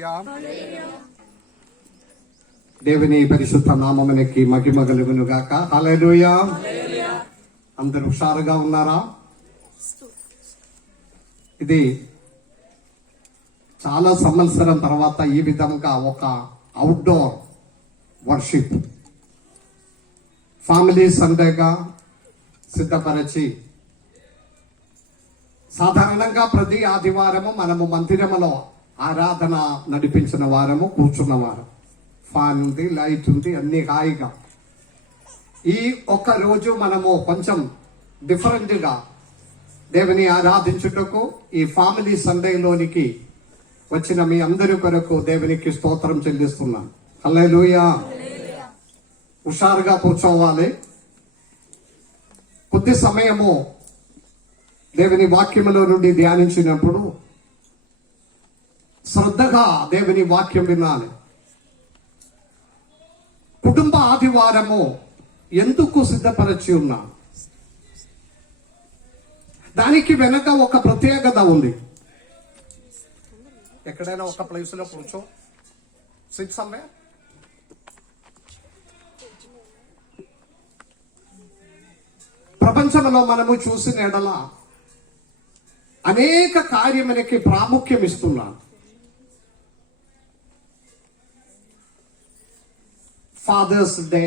హల్లెలూయా. దేవుని పరిశుద్ధ నామమునకి మహిమ కలుగును గాక. హల్లెలూయా. అందరూ హుషారుగా ఉన్నారా? ఇది చాలా సంవత్సరం తర్వాత ఈ విధంగా ఒక అవుట్డోర్ వర్షిప్ ఫ్యామిలీ సండేగా సిద్ధపరిచి, సాధారణంగా ప్రతి ఆదివారము మనము మందిరములో ఆరాధన నడిపించిన వారము, కూర్చున్న వారం, ఫ్యాన్ ఉంది, లైట్ ఉంది, అన్ని హాయిగా. ఈ ఒక్క రోజు మనము కొంచెం డిఫరెంట్ గా దేవుని ఆరాధించుటకు ఈ ఫ్యామిలీ సండేలోనికి వచ్చిన మీ అందరి కొరకు దేవునికి స్తోత్రం చెల్లిస్తున్నాను. హల్లెలూయా. హుషారుగా కూర్చోవాలి. కొద్ది సమయము దేవుని వాక్యములో నుండి ధ్యానించినప్పుడు శ్రద్ధగా దేవుని వాక్యం వినాలి. కుటుంబ ఆదివారము ఎందుకు సిద్ధపరచి ఉన్నా, దానికి వెనక ఒక ప్రత్యేకత ఉంది. ఎక్కడైనా ఒక ప్లేస్ లో కూర్చో, సిట్ సమ్వేర్. ప్రపంచంలో మనము చూసిన ఎడల అనేక కార్యములకి ప్రాముఖ్యం ఇస్తున్నాం. Father's day,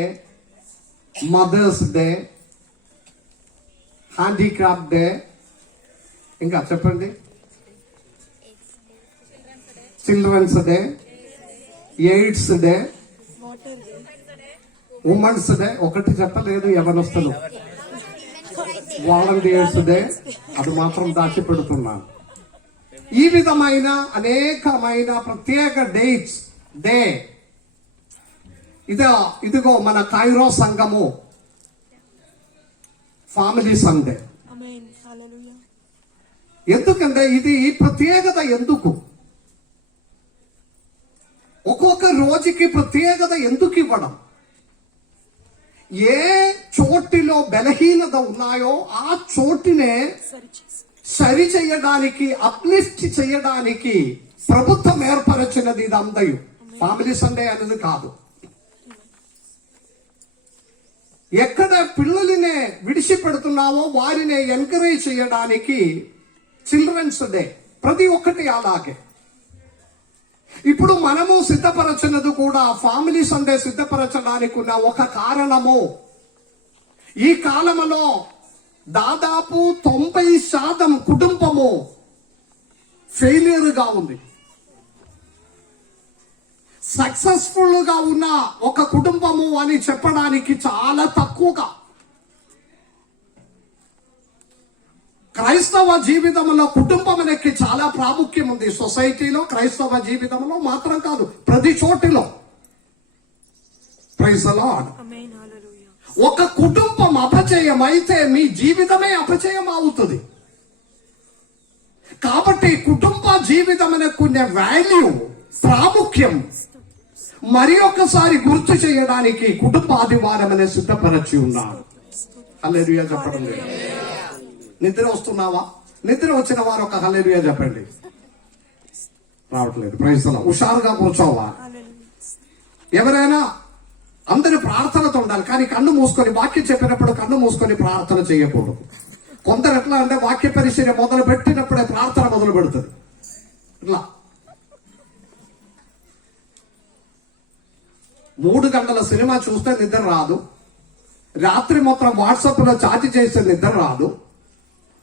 mother's day, handicraft day, ఇంకా చెప్పండి, children's day, AIDS day, women's day, ఒకటి చెప్పలేదు యవనస్తులు, వాలంటీర్స్ డే, అది మాత్రం దాచిపెడుతున్నాను. ఈ విధమైన అనేకమైన ప్రత్యేక డేట్స్ డే ఇదిగో మన కైరో సంఘము ఫ్యామిలీ సండే. ఎందుకంటే ఇది ప్రత్యేకత. ఎందుకు ఒక్కొక్క రోజుకి ప్రత్యేకత ఎందుకు ఇవ్వడం? ఏ చోటిలో బలహీనత ఉన్నాయో ఆ చోటినే సరి చేయడానికి, అప్లిఫ్ట్ చేయడానికి ప్రభుత్వం ఏర్పరచినది ఇది అందయు. ఫ్యామిలీ సండే అనేది కాదు. ఎక్కడ పిల్లలనే విడిచిపెడుతున్నామో వారినే ఎంకరేజ్ చేయడానికి చిల్డ్రన్స్ డే. ప్రతి ఒక్కటి అలాగే. ఇప్పుడు మనము సిద్ధపరచినది కూడా ఫ్యామిలీ సండే సిద్ధపరచడానికి ఉన్న ఒక కారణము, ఈ కాలంలో దాదాపు 90% కుటుంబము ఫెయిలియర్ గా ఉంది. సక్సెస్ఫుల్ గా ఉన్న ఒక కుటుంబము అని చెప్పడానికి చాలా తక్కువగా. క్రైస్తవ జీవితంలో కుటుంబమునకి చాలా ప్రాముఖ్యం ఉంది. సొసైటీలో, క్రైస్తవ జీవితంలో మాత్రం కాదు, ప్రతి చోటిలో. Praise the lord. ఒక కుటుంబం అపచయం అయితే మీ జీవితమే అపచయం అవుతుంది. కాబట్టి కుటుంబ జీవితమునకు వాల్యూ, ప్రాముఖ్యం మరి ఒక్కసారి గుర్తు చేయడానికి కుటుంబ ఆదివారం అనే సిద్ధపరచి ఉన్నాను. హల్లెలూయా చెప్పడం లేదు. నిద్ర వస్తున్నావా? నిద్ర వచ్చిన వారు ఒక హల్లెలూయా చెప్పండి. రావట్లేదు. Praise the lord. హుషారుగా కూర్చోవా. ఎవరైనా అందరి ప్రార్థనతో ఉండాలి, కానీ కన్ను మూసుకొని వాక్యం చెప్పినప్పుడు కన్ను మూసుకొని ప్రార్థన చేయకూడదు. కొందరు ఎట్లా అంటే వాక్య పరిచర్య మొదలు పెట్టినప్పుడే ప్రార్థన మొదలు పెడుతుంది. ఇట్లా 3 గంటల సినిమా చూస్తే నిద్ర రాదు. రాత్రి మొత్తం వాట్సాప్ లో చాటి చేస్తే నిద్ర రాదు.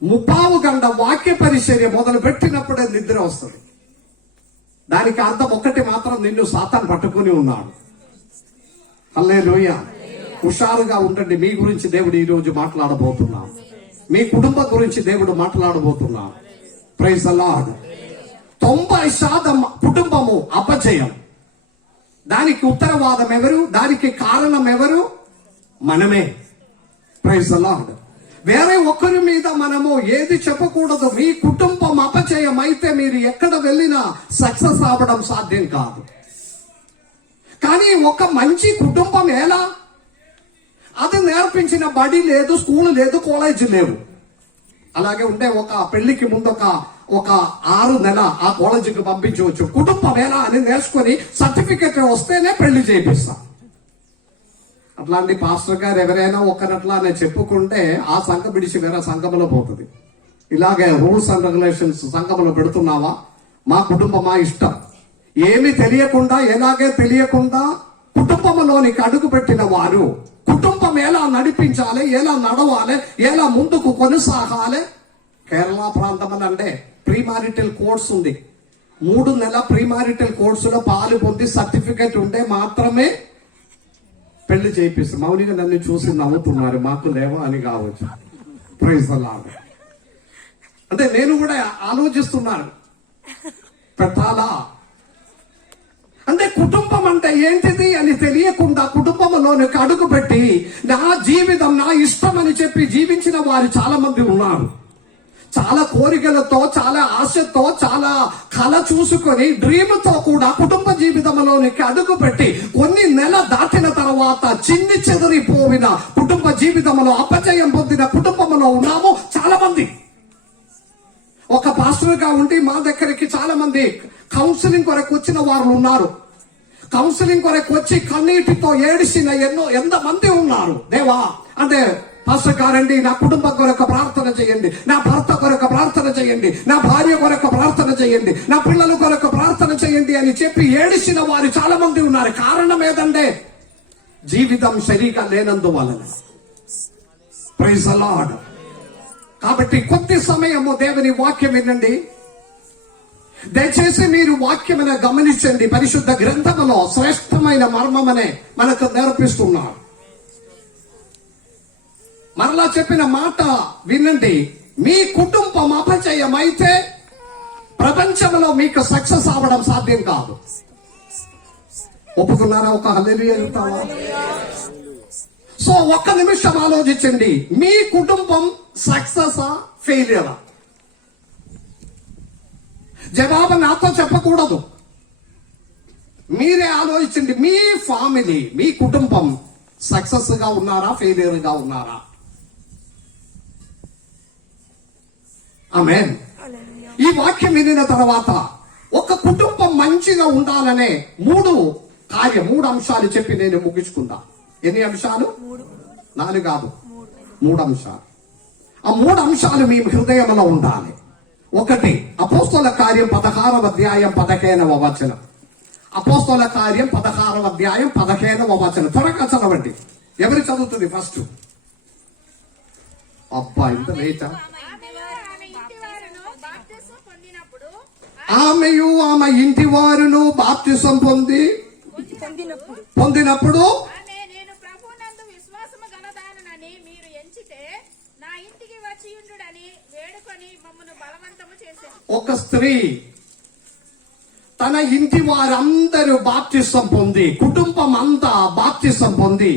3 గంట వాక్య పరిచర్య మొదలు పెట్టినప్పుడే నిద్ర వస్తుంది. దానికి అర్థం ఒకటి మాత్రం, నిన్ను సాతాను పట్టుకుని ఉన్నాడు. హల్లెలూయా. హుషారుగా ఉండండి. మీ గురించి దేవుడు ఈ రోజు మాట్లాడబోతున్నాడు. మీ కుటుంబం గురించి దేవుడు మాట్లాడబోతున్నాడు. Praise the lord. 90% కుటుంబము అపజయం. దానికి ఉత్తరవాదం ఎవరు? దానికి కారణం ఎవరు? మనమే. Praise the lord. వేరే ఒక్కరి మీద మనము ఏది చెప్పకూడదు. మీ కుటుంబం అపచయం అయితే మీరు ఎక్కడ వెళ్ళినా సక్సెస్ అవ్వడం సాధ్యం కాదు. కానీ ఒక మంచి కుటుంబం ఎలా? అది నేర్పించిన బడి లేదు, స్కూల్ లేదు, కాలేజీ లేవు. అలాగే ఉండే ఒక పెళ్లికి ముందు ఒక ఒక 6 నెల ఆ కాలేజీకి పంపించవచ్చు. కుటుంబం ఎలా అని నేర్చుకొని సర్టిఫికెట్ వస్తేనే పెళ్లి చేయిస్తాం. అట్లాంటి పాస్టర్ గారు ఎవరైనా ఒకరట్లా అని చెప్పుకుంటే ఆ సంఘం విడిచి వేరే సంఘంలో పోతుంది. ఇలాగే రూల్స్ అండ్ రెగ్యులేషన్స్ సంఘంలో పెడుతున్నావా? మా కుటుంబం మా ఇష్టం. ఏమి తెలియకుండా, ఎలాగే తెలియకుండా కుటుంబంలోనికి అడుగు పెట్టిన వారు కుటుంబం ఎలా నడిపించాలి, ఎలా నడవాలి, ఎలా ముందుకు కొనసాగాలి. కేరళ ప్రాంతం అంటే ప్రీమారిటల్ కోర్స్ ఉంది. 3 నెలల ప్రీమారిటల్ కోర్సులో పాలు పొంది సర్టిఫికెట్ ఉంటే మాత్రమే పెళ్లి చేయిస్తారు. మౌనిగా నన్ను చూసి నవ్వుతున్నారు, మాకు లేవా అని కావచ్చు. Praise the lord. అంటే నేను కూడా ఆలోచిస్తున్నాను, పెట్టాలా అంటే కుటుంబం అంటే ఏంటిది అని తెలియకుండా కుటుంబంలోనికి అడుగు పెట్టి నా జీవితం నా ఇష్టం అని చెప్పి జీవించిన వారు చాలా మంది ఉన్నారు. చాలా కోరికలతో, చాలా ఆశతో, చాలా కళ చూసుకొని డ్రీమ్తో కూడా కుటుంబ జీవితంలోనికి అడుగు పెట్టి కొన్ని నెల దాటిన తర్వాత చిన్ని చెదిరిపోయిన కుటుంబ జీవితంలో అపజయం పొందిన కుటుంబంలో ఉన్నాము చాలా మంది. ఒక పాస్టర్ గా ఉండి మా దగ్గరికి చాలా మంది కౌన్సిలింగ్ కొరకు వచ్చిన వారు ఉన్నారు. కౌన్సిలింగ్ కొరకు వచ్చి కన్నీటితో ఏడిసిన ఎంతమంది ఉన్నారు. దేవా అంటే పాస్టర్ గారండి, నా కుటుంబం కొరకు ప్రార్థన చేయండి, నా భర్త కొరకు ప్రార్థన చేయండి, నా భార్య కొరకు ప్రార్థన చేయండి, నా పిల్లల కొరకు ప్రార్థన చేయండి అని చెప్పి ఏడిసిన వారు చాలా మంది ఉన్నారు. కారణం ఏదంటే జీవితం సరిగా లేనందువలన. Praise the Lord. కాబట్టి కొద్ది సమయము దేవుని వాక్యం వినండి. దయచేసి మీరు వాక్యమనే గమనించండి. పరిశుద్ధ గ్రంథములో శ్రేష్టమైన మర్మమనే మనకు నేర్పిస్తున్నారు. మరలా చెప్పిన మాట వినండి. మీ కుటుంబం అపజయం అయితే ప్రపంచంలో మీకు సక్సెస్ అవ్వడం సాధ్యం కాదు. ఒప్పుకున్నారా? ఒక హల్లెలూయా చెప్తావా? సో ఒక్క నిమిషం ఆలోచించండి. మీ కుటుంబం సక్సెసా ఫెయిలియరా? జవాబు నాతో చెప్పకూడదు, మీరే ఆలోచించండి. మీ ఫ్యామిలీ, మీ కుటుంబం సక్సెస్ గా ఉన్నారా, ఫెయిలియర్ గా ఉన్నారా? ఆమేన్. ఈ వాక్యం వినిన తర్వాత ఒక కుటుంబం మంచిగా ఉండాలనే 3 అంశాలు చెప్పి నేను ముగించుకుందా. ఎన్ని అంశాలు? 4 కాదు, 3 అంశాలు. ఆ 3 అంశాలు మీ హృదయంలో ఉండాలి. 1 అపోస్తల కార్యం 16వ అధ్యాయం 15వ వచనం. అపోస్తల కార్యం 16వ అధ్యాయం 15వ వచనం. త్వరగా చదవండి. ఎవరు చదువుతుంది ఫస్ట్? అబ్బా, ఇంత లేటా? ఆమెయు ఆమె ఇంటి వారును బాప్తిసం పొందినప్పుడు ఒక స్త్రీ తన ఇంటి వారందరూ బాప్తిసం పొంది, కుటుంబం అంతా బాప్తిసం పొంది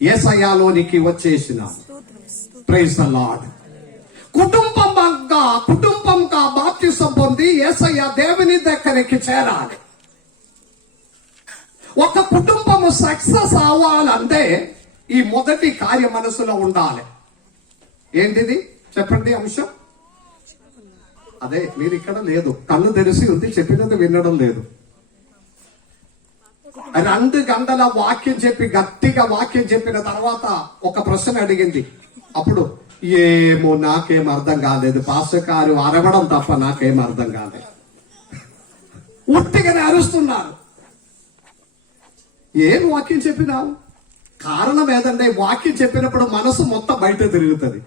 యేసయ్యలోనికి వచ్చేసిన. Praise the lord. కుటుంబంగా బాప్తిసం పొంది యేసయ్య దేవుని దగ్గరికి చేరాలి. ఒక కుటుంబము సక్సెస్ అవ్వాలంటే ఈ మొదటి కార్యం మనసులో ఉండాలి. ఏంటిది చెప్పండి అంశం? అదే, మీరు ఇక్కడ లేదు, కళ్ళు తెరిసి ఉంది, చెప్పినది వినడం లేదు. 2 గంటల వాక్యం చెప్పి గట్టిగా వాక్యం చెప్పిన తర్వాత ఒక ప్రశ్న అడిగింది. అప్పుడు ఏమో నాకేం అర్థం కాలేదు, పాస్టర్ గారు అరవడం తప్ప నాకేం అర్థం కాలేదు. ఉట్టిగానే అరుస్తున్నారు. ఏం వాక్యం చెప్పినావు? కారణం ఏదంటే వాక్యం చెప్పినప్పుడు మనసు మొత్తం బయట తిరుగుతుంది.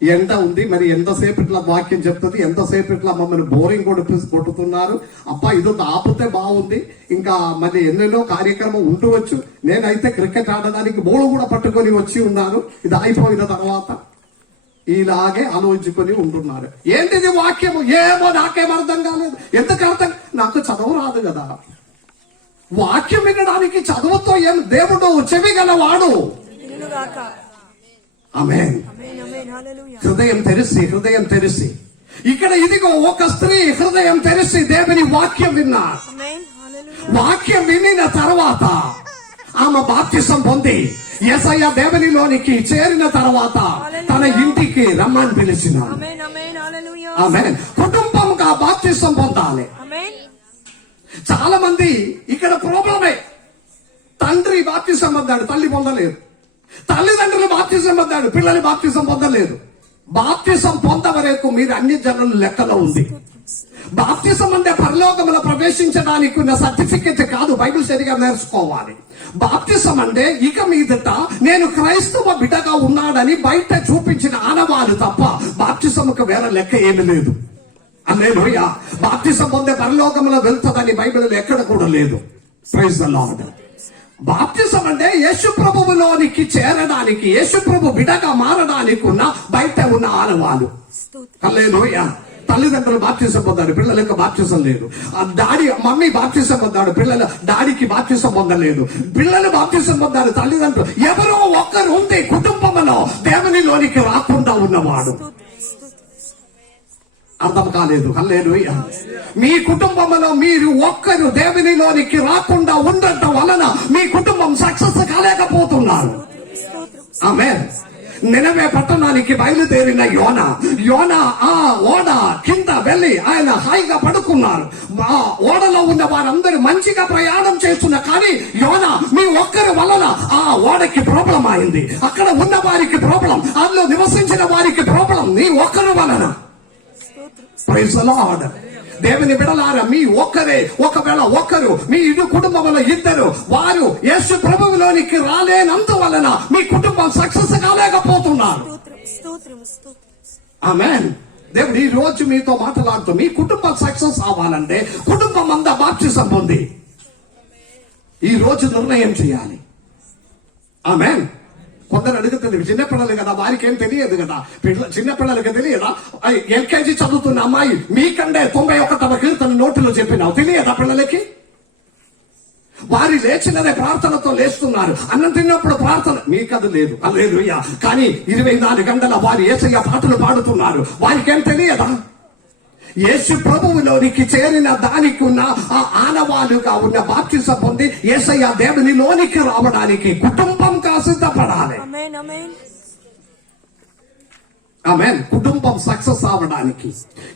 ఎండ ఉంది, మరి ఎంతసేపు ఇట్లా వాక్యం చెప్తుంది, ఎంతసేపు ఇట్లా మమ్మల్ని బోరింగ్ కొట్టుతున్నారు. అబ్బా, ఇదొక ఆపితే బాగుంది, ఇంకా మళ్ళీ ఎన్నెన్నో కార్యక్రమం ఉండవచ్చు. నేనైతే క్రికెట్ ఆడడానికి బోర్డు కూడా పట్టుకొని వచ్చి ఉన్నాను. ఇది అయిపోయిన తర్వాత ఇలాగే ఆలోచించుకొని ఉంటున్నారు. ఏంటిది వాక్యము? ఏమో నాకేం అర్థం కాలేదు. ఎందుకు అర్థం? నాకు చదువు రాదు కదా. వాక్యం వినడానికి చదువుతో ఏం? దేవుడు చెవి గలవాడు. ఆమేన్. హృదయం తెరిసి ఇక్కడ ఇదిగో ఒక స్త్రీ హృదయం తెరిసి దేవుని వాక్యం విన్నారు. వాక్యం వినిన తర్వాత ఆమె బాప్తిసం పొంది యేసయ్య దేవునిలోనికి చేరిన తర్వాత తన ఇంటికి రమ్మని పిలిచిన. ఆమేన్. కుటుంబం కుటుంబంగా బాప్తిసం పొందాలి. చాలా మంది ఇక్కడ ప్రాబ్లమే. తండ్రి బాప్తిసం పొందాడు, తల్లి పొందలేదు. తల్లిదండ్రులు బాప్తిసం పొందాడు, పిల్లలు బాప్తిసం పొందలేదు. బాప్తిసం పొందవరకు మీరు అన్ని జనులు లెక్కలో ఉంది. బాప్తిసం అంటే పరలోకములో ప్రవేశించడానికి ఉన్న సర్టిఫికెట్ కాదు, బైబిల్ సరిగా నేర్చుకోవాలి. బాప్తిసం అంటే ఇక మీదట నేను క్రైస్తవ బిడ్డగా ఉన్నాడని బయట చూపించిన ఆనవాలు తప్ప బాప్తిసముకు వేరే లెక్క ఏమీ లేదు. హల్లెలూయా. బాప్తిసం పొందే పరలోకములో వెళ్తుందని బైబిల్లో ఎక్కడ కూడా లేదు. Praise the lord. బాప్తిసం అంటే యేసు ప్రభువులోనికి చేరడానికి, యేసు ప్రభు బిడ్డగా మారడానికి ఉన్న బయట ఉన్న ఆనవాలు. హల్లెలూయా. తల్లిదండ్రులు బాప్తిసం పొందారు, పిల్లలకు బాప్తిసం లేదు. మమ్మీ బాప్తిసం పొందాడు, డాడీకి బాప్తిసం పొందలేదు. పిల్లలు బాప్తిసం పొందారు, తల్లిదండ్రులు ఎవరో ఒక్కరు ఉంది కుటుంబంలో దేవునిలోనికి రాకుండా ఉన్నవాడు. అర్థం కాలేదు. హల్లెలూయా. మీ కుటుంబంలో మీరు ఒక్కరు దేవునిలోనికి రాకుండా ఉండటం వలన మీ కుటుంబం సక్సెస్ కాలేకపోతున్నారు. ఆమేన్. నినవే పట్టణానికి బయలుదేరిన యోనా ఆ ఓడ కింద వెళ్ళి ఆయన హాయిగా పడుకున్నారు. ఆ ఓడలో ఉన్న వారందరూ మంచిగా ప్రయాణం చేస్తున్నా కానీ యోనా మీ ఒక్కరి వలన ఆ ఓడకి ప్రాబ్లం అయింది. అక్కడ ఉన్న వారికి ప్రాబ్లం, అందులో నివసించిన వారికి ప్రాబ్లం, మీ ఒక్కరి వలన. Praise the lord. దేవుని బిడ్డలారా, మీ ఒక్కరే, ఒకవేళ ఒక్కరు మీ కుటుంబంలో ఇద్దరు వారు యేసు ప్రభువులోనికి రాలేనందువలన మీ కుటుంబం సక్సెస్ కాలేకపోతున్నారు. ఆమేన్. దేవుడు ఈ రోజు మీతో మాట్లాడుతూ మీ కుటుంబం సక్సెస్ అవ్వాలంటే కుటుంబం అంతా బాప్తిసం పొంది ఈ రోజు నిర్ణయం చేయాలి. ఆమేన్. కొందరు అడుగుతుంది, చిన్నపిల్లలు కదా, వారికి ఏం తెలియదు కదా. చిన్నపిల్లలకి తెలియదా? ఎల్కేజీ చదువుతున్న అమ్మాయి మీకంటే 91వ కీర్తన నోటిలో చెప్పినావు, తెలియదా పిల్లలకి? వారి లేచినదే ప్రార్థనతో లేస్తున్నారు. అన్నం తిన్నప్పుడు ప్రార్థన మీకది లేదు. హల్లెలూయా. కానీ 24 గంటల వారి యేసయ్య పాటలు పాడుతున్నారు. వారికి ఏం తెలియదా? యేసు ప్రభువులోనికి చేరిన దానికి ఉన్న ఆ ఆనవాలుగా ఉన్న బాప్తిసం పొంది యేసయ్య దేవునిలోనికి రావడానికి కుటుంబంగా సిద్ధపడాలి. ఆమేన్. కుటుంబం సక్సెస్ అవ్వడానికి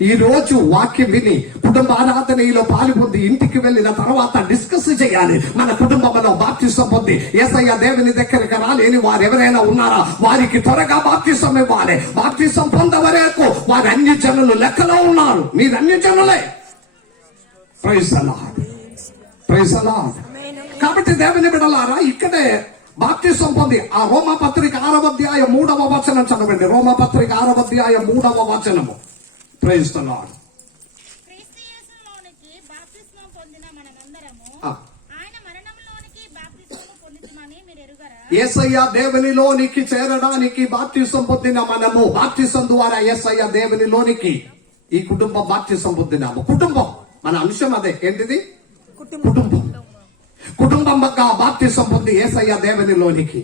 ఈ రోజు వాక్యం విని కుటుంబ ఆరాధనలో పాల్గొంది ఇంటికి వెళ్ళిన తర్వాత డిస్కస్ చేయాలి. మన కుటుంబంలో బాప్తిసం పొంది యేసయ్య దేవుని దగ్గరికి రాలేని వారు ఎవరైనా ఉన్నారా? వారికి త్వరగా బాప్తిసం ఇవ్వాలి. బాప్తిసం పొందవరకు వారు అన్ని జనులు లెక్కలో ఉన్నారు. మీరు అన్ని జనులే. Praise the Lord. Praise the Lord. కాబట్టి దేవుని బిడ్డలారా, ఇక్కడే బాప్తిసం పొంది ఆ రోమాపత్రిక 6వ అధ్యాయం 3వ వచనం చదవండి. రోమాపత్రిక 6వ అధ్యాయం 3వ వచనము. Praise the Lord. యేసయ్య దేవునిలోనికి చేరడానికి బాప్తిసం పొందిన మనము, బాప్తిసం ద్వారా యేసయ్య దేవునిలోనికి ఈ కుటుంబం బాప్తిసం పొందినాము. కుటుంబం మన అంశం అదే. ఏంటిది? కుటుంబం. కుటుంబంగా బాప్తిసం పొంది యేసయ్య దేవునిలోనికి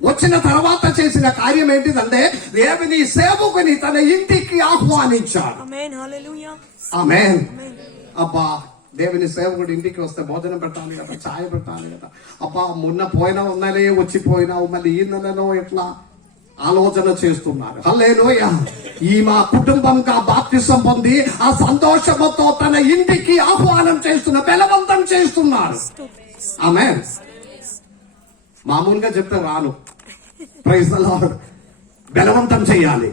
వచ్చిన తర్వాత చేసిన కార్యం ఏంటిదంటే దేవుని సేవకుని తన ఇంటికి ఆహ్వానించాడు. ఆమేన్. అబ్బా, దేవుని సేవకుడు ఇంటికి వస్తే భోజనం పెట్టాలి కదా, ఛాయ్ పెట్టాలి కదా. అబ్బా, మొన్న పోయినా ఉన్నలే వచ్చిపోయినావు, మళ్ళీ ఈ నెలలో ఎట్లా ఆలోచన చేస్తున్నారు. హల్లెలూయా. ఈ మా కుటుంబంగా బాప్తిసం పొంది ఆ సంతోషంతో తన ఇంటికి ఆహ్వానం చేస్తున్న, బలవంతం చేస్తున్నారు. ఆమేన్. మామూలుగా చెప్తే రాను. Praise the lord. బలవంతం చేయాలి.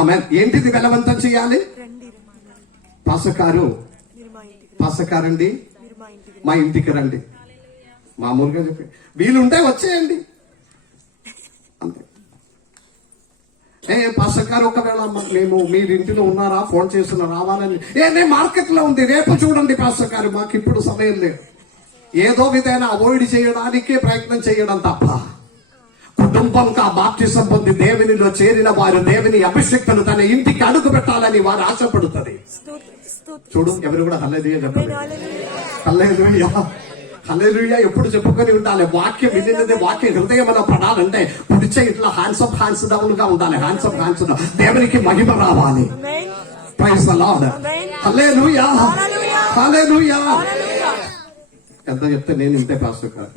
ఆమేన్. ఏంటిది బలవంతం చేయాలి? పాసకారండి మా ఇంటికి రండి. మామూలుగా చెప్పి వీలుంటే వచ్చేయండి అంతే. పాసకారు ఒకవేళ మేము మీరు ఇంటిలో ఉన్నారా, ఫోన్ చేస్తున్నా రావాలని, నేను మార్కెట్ లో ఉంది రేపు చూడండి పాసకారు, మాకు ఇప్పుడు సమయం లేదు. ఏదో విధంగా అవాయిడ్ చేయడానికే ప్రయత్నం చేయడం తప్ప కుటుంబంగా బాప్తిసం పొంది దేవునిలో చేరిన వారు దేవుని అభిషేక్తను తన ఇంటికి అడుగు పెట్టాలని వారు ఆశపడుతుంది. చూడు, ఎవరు కూడా హల్లెలూయా చెప్పండి. హల్లెలూయా. హల్లెలూయా ఎప్పుడు చెప్పుకొని ఉండాలి. వాక్యం వినినది వాక్య హృదయంలో పడాలంటే పుడిచే ఇట్లా హ్యాండ్స్ డౌన్ గా ఉండాలి. Hands down. దేవునికి మహిమ రావాలి. Praise the Lord. హల్లెలూయా. హల్లెలూయా. ఎంత చెప్తే నేను ఇంతే పాస్టర్ గారు.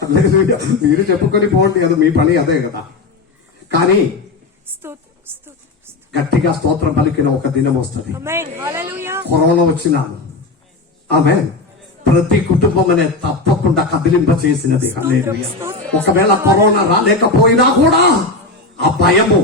హల్లెలూయా. మీరు చెప్పుకొని పోండి, అది మీ పని అదే కదా. కానీ గట్టిగా స్తోత్రం పలికిన ఒక దినం వస్తుంది. ఆమేన్ హల్లెలూయా. కరోనా వచ్చినాను ఆమె ప్రతి కుటుంబం అనే తప్పకుండా కదిలింప చేసినది. హల్లెలూయా. ఒకవేళ కరోనా రాలేకపోయినా కూడా ఆ భయము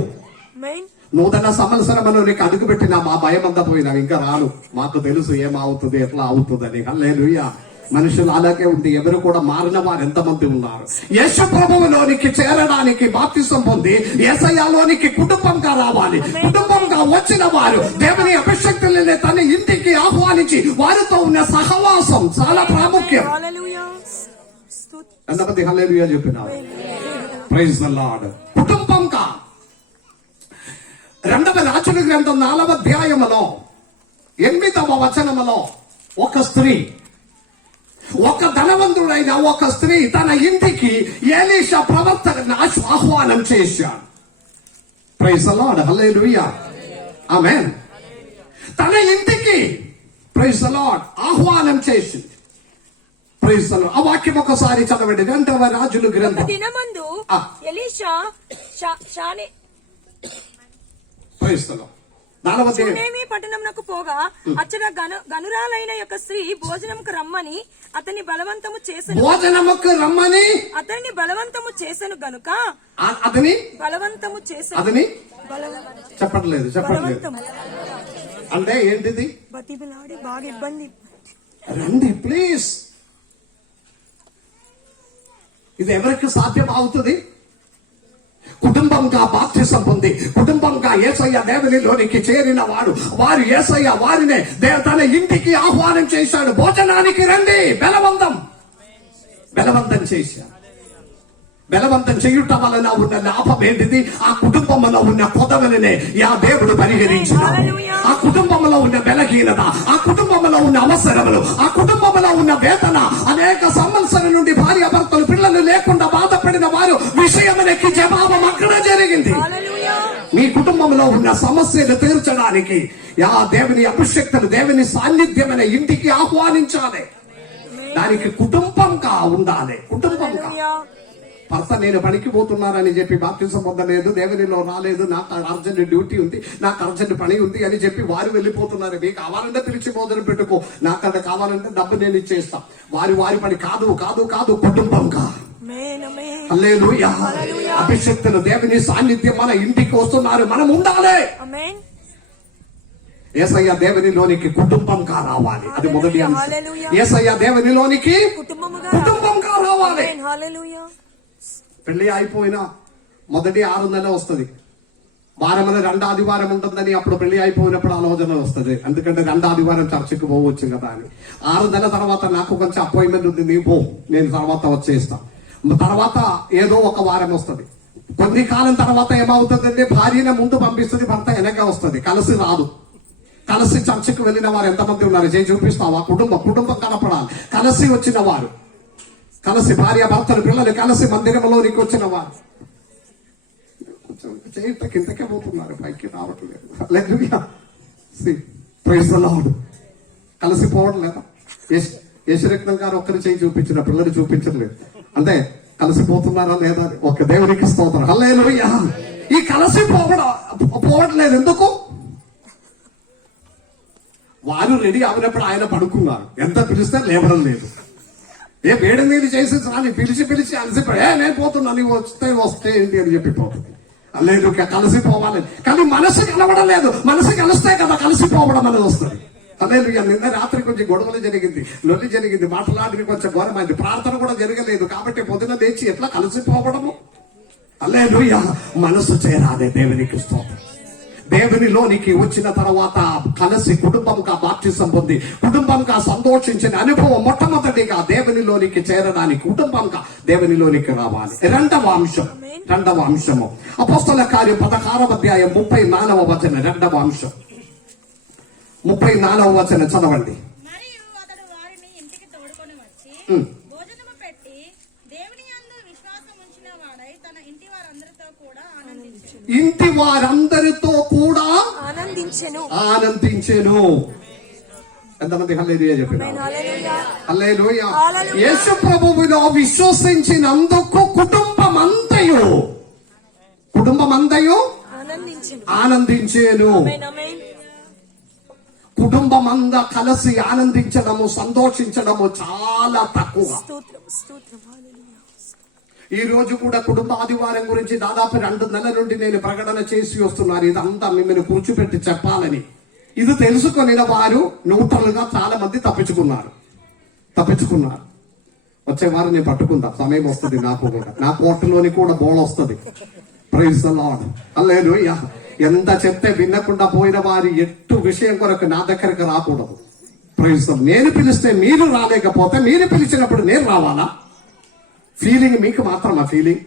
ఆమేన్ నూతన సంవత్సరంలోనికి అడుగుపెట్టిన మా భయం అంతా పోయినా ఇంకా రాను, మాకు తెలుసు ఏమవుతుంది ఎట్లా అవుతుందని. హల్లెలూయా. మనుషులు అలాగే ఉంది, ఎవరు కూడా మారిన వారు ఎంతమంది ఉన్నారు. యేసు ప్రభువులోనికి చేరడానికి బాప్తిసం పొంది యేసయ్యలోనికి కుటుంబంగా రావాలి. కుటుంబంగా వచ్చిన వారు దేవుని అభిషేక్తులనే తన ఇంటికి ఆహ్వానించి వారితో ఉన్న సహవాసం చాలా ప్రాముఖ్యం. హల్లెలూయా. ఎంతమంది హల్లెలూయా చెప్పినారు? Praise the lord. కుటుంబంగా 2వ రాజుల గ్రంథం 4వ అధ్యాయములో 8వ వచనములో ఒక స్త్రీ, ఒక ధనవంతుడైన ఒక స్త్రీ తన ఇంటికి ఎలీషా ప్రవర్తనను ఆహ్వానం చేశాడు. Praise the Lord. హల్లెలూయా. ఆమేన్. తన ఇంటికి ప్రైజ్ ది లార్డ్ ఆహ్వానం చేసింది. Praise the Lord. ఆ వాక్యం ఒకసారి చదవండి. 2వ రాజుల గ్రంథం. దినమందు ఎలీషా షానే ప్రైజ్ ది లార్డ్. 4వ అధ్యాయం. షూనేమి పట్టణంనకు పోగా అచ్చట గనురాలైన యొక్క స్త్రీ భోజనముకు రమ్మని అతన్ని బలవంతము చేసెను. భోజనముకు రమ్మని అతన్ని బలవంతము చేసెను గనుక అతని బలవంతము చేసెను. అతని బలవంతము చెప్పట్లేదు అంటే ఏంటిది? బతిమిలాడి బాగా ఇబ్బంది. రండి ప్లీజ్. ఇది ఎవరికి సాధ్యం అవుతుంది? కుటుంబంగా బాప్తిసం పొంది కుటుంబంగా యేసయ్య దేవునిలోనికి చేరిన వాడు, వారు యేసయ్య వారినే తన ఇంటికి ఆహ్వానం చేశాడు. భోజనానికి రండి. బలవంతం చేశాడు. బలవంతం చేయుట వలన ఉన్న లాభం ఏంటిది? ఆ కుటుంబంలో ఉన్న కొదవలనే దేవుడు పరిహరించినాడు. ఆ కుటుంబంలో ఉన్న బలహీనత, ఆ కుటుంబంలో ఉన్న అవసరములు, ఆ కుటుంబంలో ఉన్న వేదన, అనేక సంవత్సరాల నుండి భార్య భర్తలు పిల్లలు లేకుండా బాధపడిన వారు విషయమునకి జవాబం అక్కడ జరిగింది. మీ కుటుంబంలో ఉన్న సమస్యలు తీర్చడానికి దేవుని అభిషేక్తులు, దేవుని సాన్నిధ్యమైన ఇంటికి ఆహ్వానించాలి. దానికి కుటుంబంగా ఉండాలి. కుటుంబంగా భర్త నేను పనికి పోతున్నానని చెప్పి బాప్తిసం పొందలేదు, దేవునిలో రాలేదు, నాకు అర్జెంట్ డ్యూటీ ఉంది, నాకు అర్జెంట్ పని ఉంది అని చెప్పి వారు వెళ్ళిపోతున్నారు. మీకు కావాలంటే పిలిచి మొదలు పెట్టుకో, నాకంటే కావాలంటే డబ్బు నేను ఇచ్చేస్తా. వారి పని కాదు కాదు కాదు కుటుంబంగా. హల్లెలూయా. అభిషేక్తులు దేవుని సాన్నిధ్యం మన ఇంటికి వస్తున్నారు, మనం ఉండాలి. యేసయ్య దేవునిలోనికి కుటుంబంగా రావాలి. అది మొదటి అంశం. యేసయ్య దేవునిలోనికి కుటుంబంగా రావాలి. పెళ్లి అయిపోయినా మొదటి 6 నెలలు వస్తుంది, వారమైన 2వ ఆదివారం ఉంటుందని అప్పుడు పెళ్లి అయిపోయినప్పుడు ఆలోచన వస్తుంది. ఎందుకంటే 2వ ఆదివారం చర్చికి పోవచ్చు కదా అని. 6 నెలల తర్వాత నాకు కొంచెం అపాయింట్మెంట్ ఉంది, నీ పో, నేను తర్వాత వచ్చేస్తా. తర్వాత ఏదో ఒక వారం వస్తుంది. కొన్ని కాలం తర్వాత ఏమవుతుందంటే భార్యను ముందు పంపిస్తుంది, భర్త వెనక వస్తుంది, కలిసి రాదు. కలిసి చర్చికి వెళ్ళిన వారు ఎంతమంది ఉన్నారు? చేయి చూపిస్తావా? కుటుంబం కనపడాలి. కలిసి వచ్చిన వారు, కలిసి భార్య భర్తలు పిల్లలు కలిసి మందిరంలోనికి వచ్చిన వారు కిందకే పోతున్నారు, పైకి రావట్లేదు. కలిసి పోవడం లేదా? యశరత్నం గారు ఒక్కరి చేయి చూపించిన, పిల్లలు చూపించలేదు. అంటే కలిసిపోతున్నారా లేదా? ఒక దేవునికి స్తోత్రం. హల్లెలూయా. ఈ కలిసి పోవట్లేదు ఎందుకు? వారు రెడీ అయినప్పుడు ఆయన పడుకున్నారు, ఎంత పిలిస్తే లేవడం లేదు. వేడి నీళ్ళు చేసి పిలిచి అలసిపోయి నేను పోతున్నా, నీవు వస్తే ఏంటి అని చెప్పిపోతుంది. లేదు కలిసిపోవాలి, కానీ మనసు కలవడం లేదు. మనసు కలిస్తే కదా కలిసిపోవడం అనేది వస్తుంది. లేదు నిన్న రాత్రి కొంచెం గొడవలు జరిగింది, లొల్లి జరిగింది, మాట్లాడి కొంచెం ఘోరమైంది, ప్రార్థన కూడా జరగలేదు. కాబట్టి పొద్దున లేచి ఎట్లా కలిసిపోవడము? హల్లెలూయా. మనసు చేరాలి. దేవునికి స్తోత్రం. దేవునిలోనికి వచ్చిన తర్వాత కలిసి కుటుంబంగా బాప్తిసం పొంది కుటుంబంగా సంతోషించిన అనుభవం మొట్టమొదటిగా దేవునిలోనికి చేరడానికి కుటుంబంగా దేవునిలోనికి రావాలి. 2వ అంశము అపోస్తల కార్యం 16వ అధ్యాయం 34వ వచనం. 2వ అంశం 34వ వచనం చదవండి. ఇంటి వారందరితో కూడా ఆనందించెను. ఎంతమంది హల్లెలూయా చెప్పినారు? హల్లెలూయా. యేసు ప్రభువులో విశ్వసించినందుకు కుటుంబమంతయు ఆనందించెను. ఆనందించేను. ఆమేన్, ఆమేన్. కుటుంబం అంతా కలిసి ఆనందించడము, సంతోషించడము చాలా తక్కువ. స్తోత్రం, స్తోత్రం. హల్లెలూయా. ఈ రోజు కూడా కుటుంబ ఆదివారం గురించి దాదాపు 2 నెలల నుండి నేను ప్రకటన చేసి వస్తున్నాను. ఇదంతా మిమ్మల్ని కూర్చోపెట్టి చెప్పాలని. ఇది తెలుసుకొని వారు న్యూట్రల్గా చాలా మంది తప్పించుకున్నారు. వచ్చే వారు నేను పట్టుకుంటా, సమయం వస్తుంది నాకు కూడా. నా కోర్టులోని కూడా బోల్ వస్తుంది. Praise the Lord. హల్లెలూయా. ఎంత చెప్తే వినకుండా పోయిన వారి ఎట్టు విషయం కొరకు నా దగ్గరకు రాకూడదు. Praise the lord. నేను పిలిస్తే మీరు రాలేకపోతే, మీరు పిలిచినప్పుడు నేను రావాలా? ఫీలింగ్ మీకు మాత్రమా ఫీలింగ్?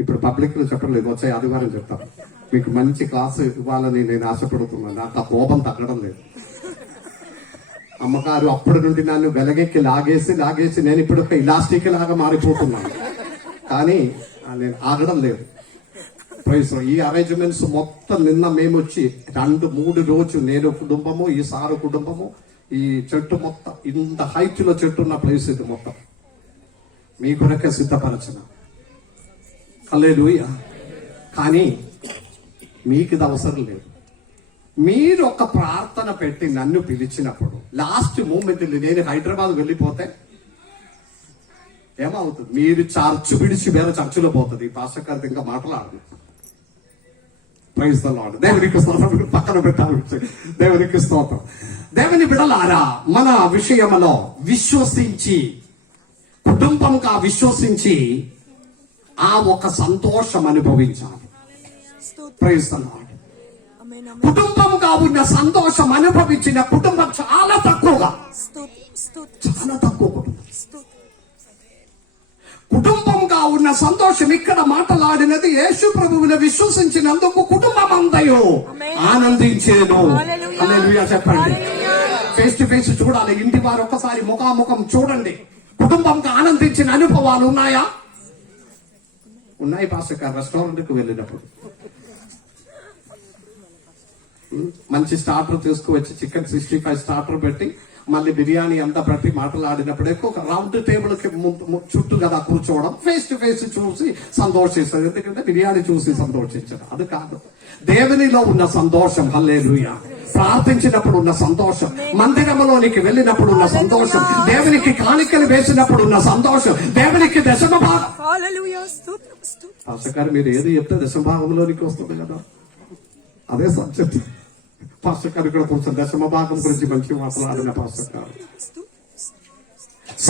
ఇప్పుడు పబ్లిక్ లో చెప్పలేదు, వచ్చే ఆదివారం చెప్తాను. మీకు మంచి క్లాసు ఇవ్వాలని నేను ఆశపడుతున్నాను. నాకు ఆ కోపం తగ్గడం లేదు. అమ్మగారు అప్పటి నుండి నన్ను వెలగెక్కి లాగేసి నేను ఇప్పుడు ఒక ఇలాస్టిక్ లాగా మారిపోతున్నాను. కానీ నేను ఆగడం లేదు. Praise lord. ఈ అరేంజ్మెంట్స్ మొత్తం నిన్న మేము వచ్చి 2-3 రోజు నేను కుటుంబము, ఈ సారు కుటుంబము, ఈ చెట్టు మొత్తం ఇంత హైట్ లో చెట్టు ఉన్న ప్లేస్ ఇది మొత్తం మీ కొరకే సిద్ధపరచన. హల్లెలూయా. కానీ మీకు ఇది అవసరం లేదు. మీరు ఒక ప్రార్థన పెట్టి నన్ను పిలిచినప్పుడు లాస్ట్ మూమెంట్ నేను హైదరాబాద్ వెళ్ళిపోతే ఏమవుతుంది? మీరు చర్చ్ విడిచి వేరే చర్చిలో పోతుంది. పాస్టర్ గారితో ఇంకా మాట్లాడదు. Praise the lord. దేవునికి స్తోత్రం. పక్కన పెట్టాలి. దేవునికి స్తోత్రం. దేవుని బిడ్డలారా, మన విషయంలో విశ్వసించి, కుటుంబంగా విశ్వసించి ఆ ఒక సంతోషం అనుభవించాలి. Praise the Lord. ఆమేన్, ఆమేన్. కుటుంబంగా ఉన్న సంతోషం అనుభవించిన కుటుంబం చాలా తక్కువగా, స్తోత్రం, స్తోత్రం, చాలా తక్కువ కుటుంబం. స్తోత్రం. కుటుంబంగా ఉన్న సంతోషం ఇక్కడ మాట్లాడినది యేసు ప్రభువుని విశ్వసించినందుకు కుటుంబం అంతయు ఆనందించేను. హల్లెలూయా చెప్పండి. ఫేస్ టు ఫేస్ చూడాలి. ఇంటి వారు ఒక్కసారి ముఖాముఖం చూడండి. కుటుంబంగా ఆనందించిన అనుభవాలు ఉన్నాయా? ఉన్నాయి పాస్టర్ గారు. రెస్టారెంట్ కు వెళ్ళినప్పుడు మంచి స్టార్టర్ తీసుకువచ్చి చికెన్ 65 స్టార్టర్ పెట్టి మళ్ళీ బిర్యానీ అంతా పెట్టి మాట్లాడినప్పుడు ఎక్కువ రౌండ్ టేబుల్ కి చుట్టూ కదా కూర్చోవడం, ఫేస్ టు ఫేస్ చూసి సంతోషిస్తారు. ఎందుకంటే బిర్యానీ చూసి సంతోషించడం అది కాదు. దేవునిలో ఉన్న సంతోషం. హల్లెలూయా. ప్రార్థించినప్పుడు ఉన్న సంతోషం, మందిరంలోనికి వెళ్ళినప్పుడు ఉన్న సంతోషం, దేవునికి కాணிకలు వేసినప్పుడు ఉన్న సంతోషం, దేవునికి దశమభాగం. హల్లెలూయా. స్తోత్రం, స్తోత్రం. పాస్టర్ గారు మీరు ఏది చెప్తే దశమభాగంలోనికి వస్తుంది కదా, అదే సబ్జెక్ట్. పాస్టర్ గారు ఇక్కడ కొంచెం దశమభాగం గురించి మంచి మాట్లాడిన పాస్టర్ గారు.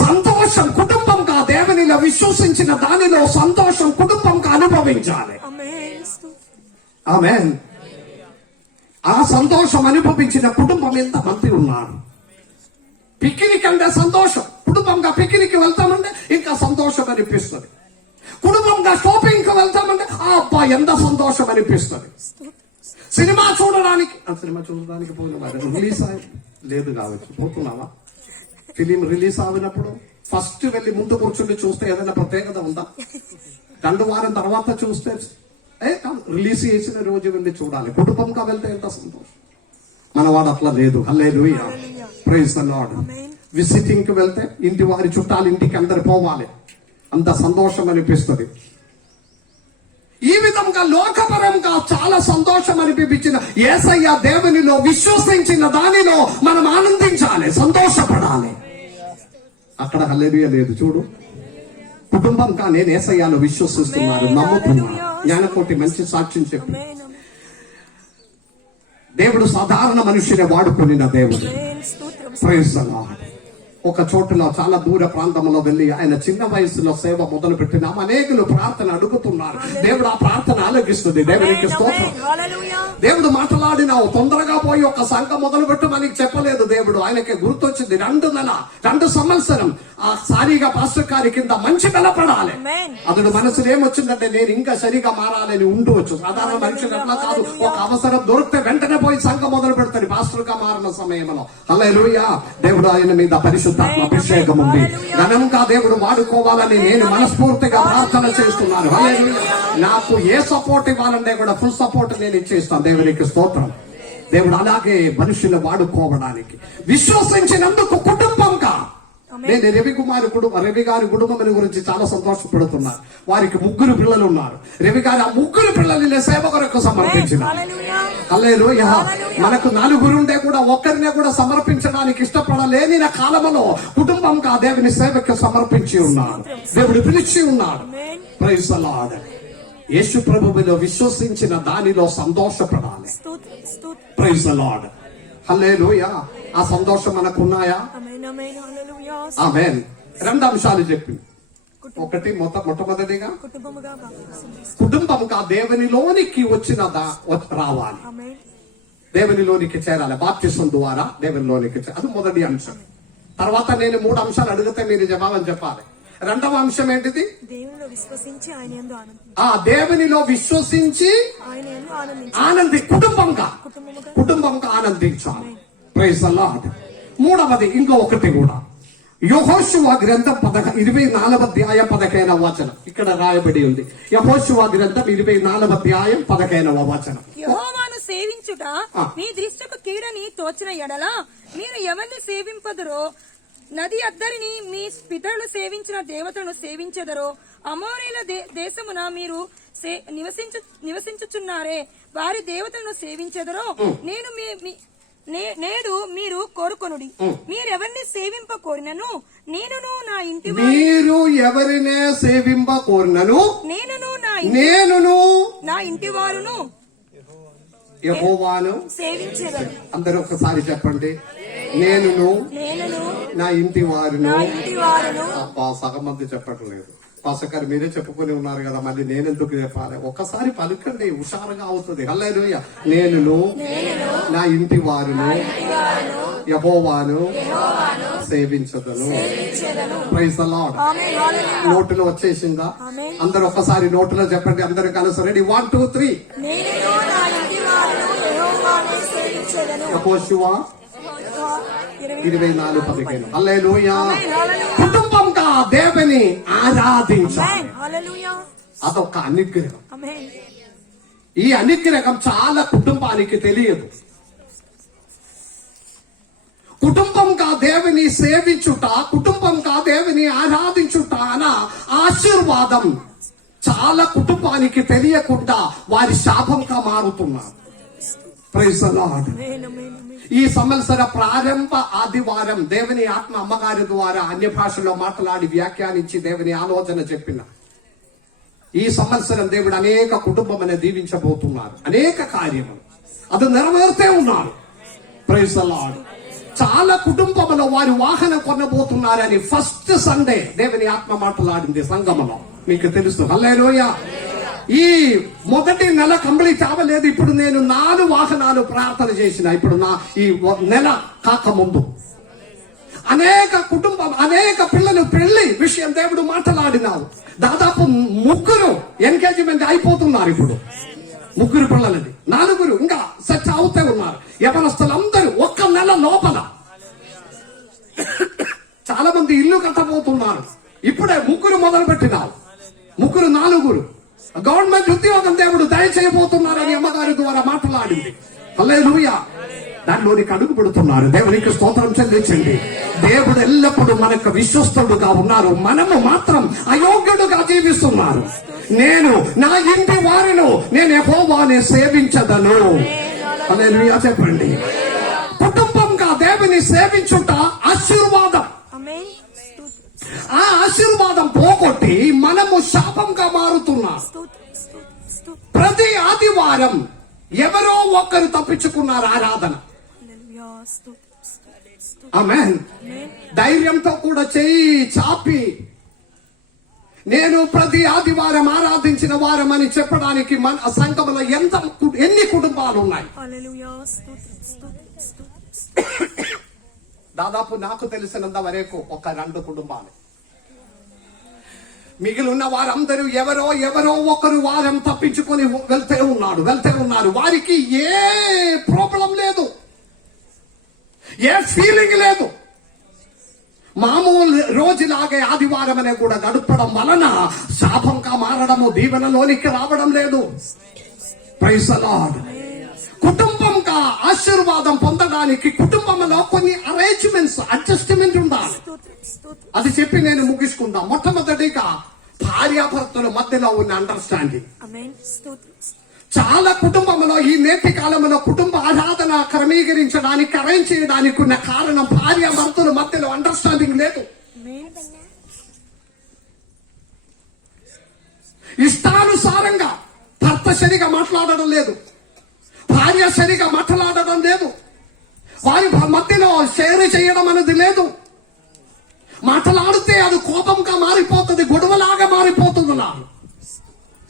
సంతోషం కుటుంబంగా దేవునిలో విశ్వసించిన దానిలో సంతోషం కుటుంబంగా అనుభవించాలి. ఆమేన్, స్తోత్రం. ఆమేన్. ఆ సంతోషం అనుభవించిన కుటుంబం ఎంత మంది ఉన్నారు? పిక్నిక్ అంటే సంతోషం. కుటుంబంగా పిక్నిక్ వెళ్తామంటే ఇంకా సంతోషం అనిపిస్తుంది. కుటుంబంగా షాపింగ్ కి వెళ్తామంటే అబ్బా ఎంత సంతోషం అనిపిస్తుంది. సినిమా చూడడానికి పోయిన రిలీజ్ లేదు కావచ్చు, పోతున్నావా? ఫిలిం రిలీజ్ అయినప్పుడు ఫస్ట్ వెళ్ళి ముందు కూర్చుండి చూస్తే ఏదైనా ప్రత్యేకత ఉందా? 2 వారం తర్వాత చూస్తే రిలీజ్ చేసిన రోజు వెళ్ళి చూడాలి. కుటుంబంగా వెళ్తే ఎంత సంతోషం. మనవాడు అట్లా లేదు. హల్లెలూయా. Praise the Lord. విజిటింగ్ కి వెళ్తే ఇంటి వారి చుట్టాలు ఇంటికి అందరు పోవాలి, అంత సంతోషం అనిపిస్తుంది. ఈ విధంగా లోకపరంగా చాలా సంతోషం అనిపించిన యేసయ్య దేవునిలో విశ్వసించిన దానిలో మనం ఆనందించాలి, సంతోషపడాలి. అక్కడ హల్లెలూయా లేదు. చూడు, కుటుంబంగా నేను యేసయ్యలో విశ్వసిస్తున్నాను, నమ్ముతున్నాను. జ్ఞానకోటి మంచి సాక్ష్యం చెప్పి దేవుడు సాధారణ మనుషుని వాడుకుని దేవుడు. Praise the lord. ఒక చోటులో చాలా దూర ప్రాంతంలో వెళ్ళి ఆయన చిన్న వయసులో సేవ మొదలు పెట్టిన అనేకులు ప్రార్థన అడుగుతున్నారు. దేవుడు ఆ ప్రార్థన ఆలకిస్తుంది. దేవునికి స్తోత్రం. దేవుడు మాట్లాడిన తొందరగా పోయి ఒక సంఘం మొదలు పెట్టమని చెప్పలేదు దేవుడు. ఆయనకి గుర్తొచ్చింది 2 సంవత్సరం ఆ సారిగా పాస్టర్ గారి కింద మంచి బలపడాలి. అతడు మనసులో ఏమొచ్చిందంటే నేను ఇంకా సరిగా మారాలని ఉండవచ్చు. సాధారణ మనుషులు అట్లా కాదు. ఒక అవసరం దొరికితే వెంటనే పోయి సంఘం మొదలు పెడతాడు. పాస్టర్ గా మారిన సమయంలో హల్లెలూయా. దేవుడు ఆయన మీద పరిశుద్ధాత్మ అభిషేకం ఉంది. ఘనంగా దేవుడు వాడుకోవాలని నేను మనస్ఫూర్తిగా ప్రార్థన చేస్తున్నాను. హల్లెలూయా. నాకు ఏ సపోర్ట్ ఇవ్వాలంటే కూడా ఫుల్ సపోర్ట్ నేను ఇచ్చేస్తాను. దేవునికి స్తోత్రం. దేవుడు అలాగే మనుషులు వాడుకోవడానికి విశ్వసించినందుకు కుటుంబంగా నేను రవి గారి కుటుంబం గురించి చాలా సంతోషపడుతున్నాను. వారికి 3 పిల్లలు ఉన్నారు. రవి గారు ఆ 3 పిల్లల్ని నేను సేవ కొరకు సమర్పించిన. హల్లెలూయా. మనకు 4 ఉంటే కూడా ఒక్కరినే కూడా సమర్పించడానికి ఇష్టపడలేని నా కాలంలో కుటుంబంగా దేవుని సేవకు సమర్పించి ఉన్నాడు. దేవుడు పిలిచి ఉన్నాడు. Praise the lord. యేసు ప్రభువులో విశ్వసించిన దానిలో సంతోషపడాలి. Praise the Lord. హల్లెలూయా. ఆ సంతోషం మనకు ఉన్నాయా? ఆమేన్. 2 అంశాలు చెప్పింది. ఒకటి మొట్టమొదటిగా కుటుంబంగా దేవునిలోనికి రావాలి, దేవునిలోనికి చేరాలి. బాప్తిసం ద్వారా దేవునిలోనికి అది మొదటి అంశం. తర్వాత నేను 3 అంశాలు అడిగితే మీరు జవాబు చెప్పాలి. 2వ అంశం ఏంటిది? దేవునిలో విశ్వసించి ఆయన యందు దేవునిలో విశ్వసించి ఆనంది కుటుంబంగా ఆనందించాలి. Praise the lord. 3వది ఇంకో ఒకటి కూడా యెహోషువ గ్రంథం 24వ అధ్యాయం 15వ వచనం ఇక్కడ రాయబడి ఉంది. యెహోషువ గ్రంథం 24వ అధ్యాయం 15వ వచనం. యెహోవాను సేవించుట మీ దృష్టికి కీడని తోచిన ఎడల మీరు ఎవరిని సేవింపదురో, నది అద్దరిని మీ పితరులు సేవించిన దేవతలను సేవించెదరో, అమోరీల దేశమున మీరు నివసించుచున్నారే వారి దేవతలను సేవించెదరో నేడు మీరు కోరుకొనుడి. మీరెవరిని సేవింప కోరినను నేనును నా ఇంటి మీరు ఎవరినే సేవింప కోరినను నేనును నా ఇంటి వారును యెహోవాను సేవించెదరు. అందరూ ఒకసారి చెప్పండి. నేనును నా ఇంటి వారును. అబ్బా, సగం మంది చెప్పట్లేదు. పాస్టర్ మీరే చెప్పుకొని ఉన్నారు కదా, మళ్ళీ నేనెందుకు చెప్పాలి? ఒక్కసారి పలుకండి, హుషారుగా అవుతుంది. హల్లెలూయా. నేనును నా ఇంటి వారును యెహోవాను సేవించదను. Praise the Lord. నోటులో వచ్చేసిందా? అందరూ ఒక్కసారి నోటులో చెప్పండి. అందరూ కలిసి రెడీ. 1 2 3. యెహోషువ 24:15. హల్లెలూయా. కుటుంబంగా దేవుని ఆరాధించాలి. అదొక అనుగ్రహం. ఈ అనుగ్రహం చాలా కుటుంబానికి తెలియదు. కుటుంబంగా దేవుని సేవించుట, కుటుంబంగా దేవుని ఆరాధించుట అన్న ఆశీర్వాదం చాలా కుటుంబానికి తెలియకుండా వారి శాపంగా మారుతున్నారు. Praise the Lord. ఈ సంవత్సర ప్రారంభ ఆదివారం దేవుని ఆత్మ అమ్మగారి ద్వారా అన్య భాషలో మాట్లాడి వ్యాఖ్యానించి దేవుని ఆలోచన చెప్పిన ఈ సంవత్సరం దేవుడు అనేక కుటుంబం దీవించబోతున్నారు. అనేక కార్యములు అది నెరవేరుతూ ఉన్నారు. Praise the Lord. చాలా కుటుంబంలో వారి వాహనం కొనబోతున్నారని ఫస్ట్ సండే దేవుని ఆత్మ మాట్లాడింది సంగమలో. మీకు తెలుసు. హల్లెలూయా. ఈ మొదటి నెల కంప్లీట్ అవ్వలేదు. ఇప్పుడు నేను 4 వాహనాలు ప్రార్థన చేసిన. ఇప్పుడు ఈ నెల కాకముందు అనేక పిల్లలు పెళ్లి విషయం దేవుడు మాట్లాడినారు. దాదాపు 3 ఎంగేజ్మెంట్ అయిపోతున్నారు. ఇప్పుడు 3 పిల్లలది, 4 ఇంకా సెట్ అవుతూ ఉన్నారు. యవనస్తులందరూ 1 నెల లోపల. చాలా మంది ఇల్లు కట్టబోతున్నారు. ఇప్పుడే 3 మొదలు పెట్టినారు. 3 4 గవర్నమెంట్ ఉద్యోగం దేవుడు దయచేయబోతున్నారని అమ్మగారి ద్వారా మాట్లాడింది. హల్లెలూయా. దానిలోనికి అడుగు పెడుతున్నారు. దేవునికి స్తోత్రం చెల్లించండి. దేవుడు ఎల్లప్పుడూ మనకు విశ్వస్తుడుగా ఉన్నారు. మనము మాత్రం అయోగ్యుడుగా జీవిస్తున్నారు. నేను నా ఇంటి వారిను నేను యెహోవాని సేవించదను. హల్లెలూయా చెప్పండి. కుటుంబంగా దేవుని సేవించుట ఆశీర్వాదం. ఆ ఆశీర్వాదం పోగొట్టి మనము శాపంగా మారుతున్నాం. ప్రతి ఆదివారం ఎవరో ఒక్కరు తప్పించుకున్నారు ఆరాధన. ఆమేన్. ధైర్యంతో కూడా చెయ్యి చాపి నేను ప్రతి ఆదివారం ఆరాధించిన వారం అని చెప్పడానికి మన సంఘంలో ఎన్ని కుటుంబాలు ఉన్నాయి? దాదాపు నాకు తెలిసినంత వరకు ఒక 2 కుటుంబాలు. మిగిలి ఉన్న వారందరూ ఎవరో ఒకరు వారం తప్పించుకొని వెళ్తే ఉన్నారు. వారికి ఏ ప్రాబ్లం లేదు, ఏ ఫీలింగ్ లేదు. మామూలు రోజులాగే ఆదివారం అనే కూడా గడపడం వలన శాపంగా మారడము, దీవెనలోనికి రావడం లేదు. Praise the lord. కుటుంబంగా ఆశీర్వాదం పొందడానికి కుటుంబంలో కొన్ని అరేంజ్మెంట్స్, అడ్జస్ట్మెంట్ ఉండాలి. స్తోత్రం, స్తోత్రం. అది చెప్పి నేను ముగించుకుందాం. మొట్టమొదటిగా భార్యాభర్తల మధ్యలో ఉన్న అండర్స్టాండింగ్. ఆమేన్. స్తోత్రం. చాలా కుటుంబంలో ఈ నేటి కాలంలో కుటుంబ ఆరాధన క్రమీకరించడానికి, అరేంజ్ చేయడానికి ఉన్న కారణం భార్యాభర్తల మధ్యలో అండర్స్టాండింగ్ లేదు. ఆమేన్. ఇష్టానుసారంగా భర్త సరిగా మాట్లాడడం లేదు, భార్య సరిగా మాట్లాడడం లేదు, వారి మధ్యలో షేర్ చేయడం అనేది లేదు. మాట్లాడితే అది కోపంగా మారిపోతుంది, గొడవలాగా మారిపోతుంది.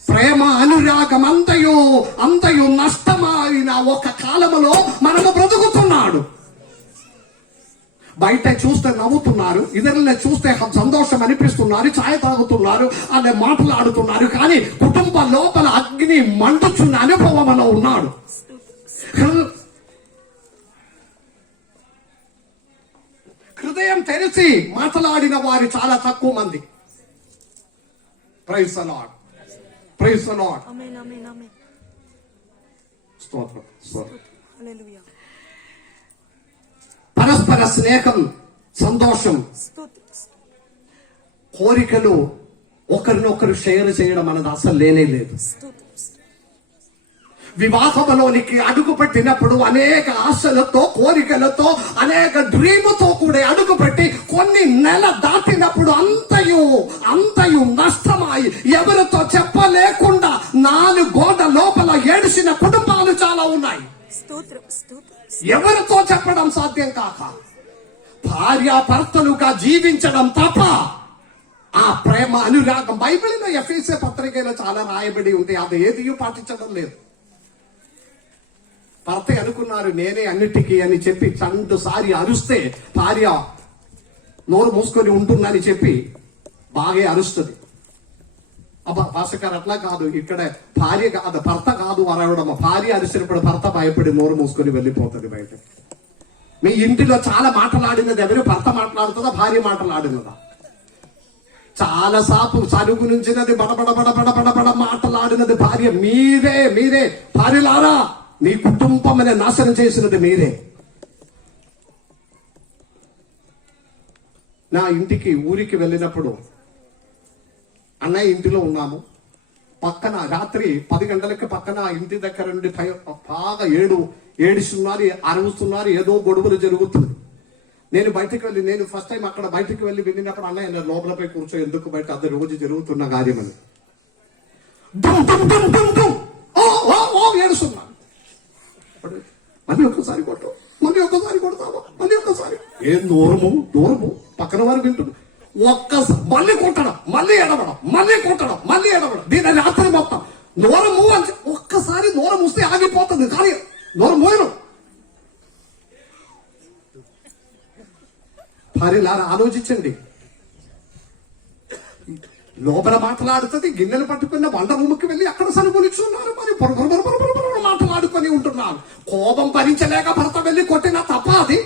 ప్రేమ అనురాగం అంతయు నష్టమైన ఒక కాలములో మనము బ్రతుకుతున్నాడు. బయట చూస్తే నవ్వుతున్నారు, ఇతరులను చూస్తే సంతోషం అనిపిస్తున్నారు, ఛాయ్ తాగుతున్నారు, అనే మాట్లాడుతున్నారు, కానీ కుటుంబ లోపల అగ్ని మండుచున్న అనుభవంలో ఉన్నాడు. హృదయం తెరిచి మాట్లాడిన వారు చాలా తక్కువ మంది. Praise the Lord, praise the Lord. ఆమేన్, ఆమేన్, ఆమేన్. స్తోత్రం, స్తోత్రం. హల్లెలూయా. పరస్పర స్నేహం, సంతోషం, స్తోత్రం. కోరికలు ఒకరినొకరు షేర్ చేయడం అనేది అసలు లేనే లేదు. స్తోత్రం. వివాహంలోనికి అడుగు పెట్టినప్పుడు అనేక ఆశలతో, కోరికలతో, అనేక డ్రీముతో కూడా అడుగు పెట్టి కొన్ని నెల దాటినప్పుడు అంతయు నష్టమై ఎవరితో చెప్పలేకుండా 4 గోడ లోపల ఏడిసిన కుటుంబాలు చాలా ఉన్నాయి. స్తోత్రం, స్తోత్రం. ఎవరితో చెప్పడం సాధ్యం కాక భార్యాభర్తలుగా జీవించడం తప్ప ఆ ప్రేమ అనురాగం బైబిల్లో ఎఫెసీ పత్రికలో చాలా రాయబడి ఉంటే అది ఏది పాటించడం లేదు. భర్త అనుకున్నారు నేనే అన్నిటికీ అని చెప్పి 2 సారి అరుస్తే భార్య నోరు మూసుకొని ఉంటుందని చెప్పి బాగా అరుస్తుంది. అబ్బా భాషకారు అట్లా కాదు, ఇక్కడ భార్య కాదు భర్త కాదు అరవడం. భార్య అరిసినప్పుడు భర్త భయపడి నోరు మూసుకొని వెళ్ళిపోతుంది బయట. మీ ఇంటిలో చాలా మాట్లాడినది ఎవరు? భర్త మాట్లాడుతుందా, భార్య మాట్లాడినదా? చాలా సాపు సరుగు నుంచినది బడబడ మాట్లాడినది భార్య. మీరే భార్యలారా, మీ కుటుంబం అనే నాశనం చేసినది మీరే. నా ఇంటికి ఊరికి వెళ్ళినప్పుడు అన్నయ్య ఇంటిలో ఉన్నాము. పక్కన రాత్రి 10 గంటలకి పక్కన ఇంటి దగ్గర నుండి బాగా ఏడుస్తున్నారు, అరుస్తున్నారు, ఏదో గొడవలు జరుగుతుంది. నేను ఫస్ట్ టైం అక్కడ బయటకు వెళ్ళి వెళ్ళినప్పుడు అన్నయ్య లోపలపై కూర్చో, ఎందుకు బయట అది రోజు జరుగుతున్న కార్యం అని ఏడుస్తున్నాను. మళ్ళీ ఒక్కసారి కొట్టు, మళ్ళీ ఒక్కసారి కొడతావా, మళ్ళీ ఒక్కసారి ఏం దూరము పక్కన వారు వింటుంది. ఒక్కసారి మళ్ళీ కొట్టడం, మళ్ళీ ఎడవడం, మళ్ళీ కొట్టడం, మళ్ళీ ఎడవడం. దీని రాత్రి మొత్తం నోరము అని ఒక్కసారి నోరం వస్తే ఆగిపోతుంది, కానీ నోరు మోయను. భార్యలారా ఆలోచించండి. లోపల మాట్లాడుతుంది, గిన్నెలు పట్టుకున్న వంట రూముకి వెళ్ళి అక్కడ సనుగునిస్తున్నారు, మరి పొరగొర మాట్లాడుకొని ఉంటున్నారు. కోపం భరించలేక భర్త వెళ్ళి కొట్టిన తప్ప అది?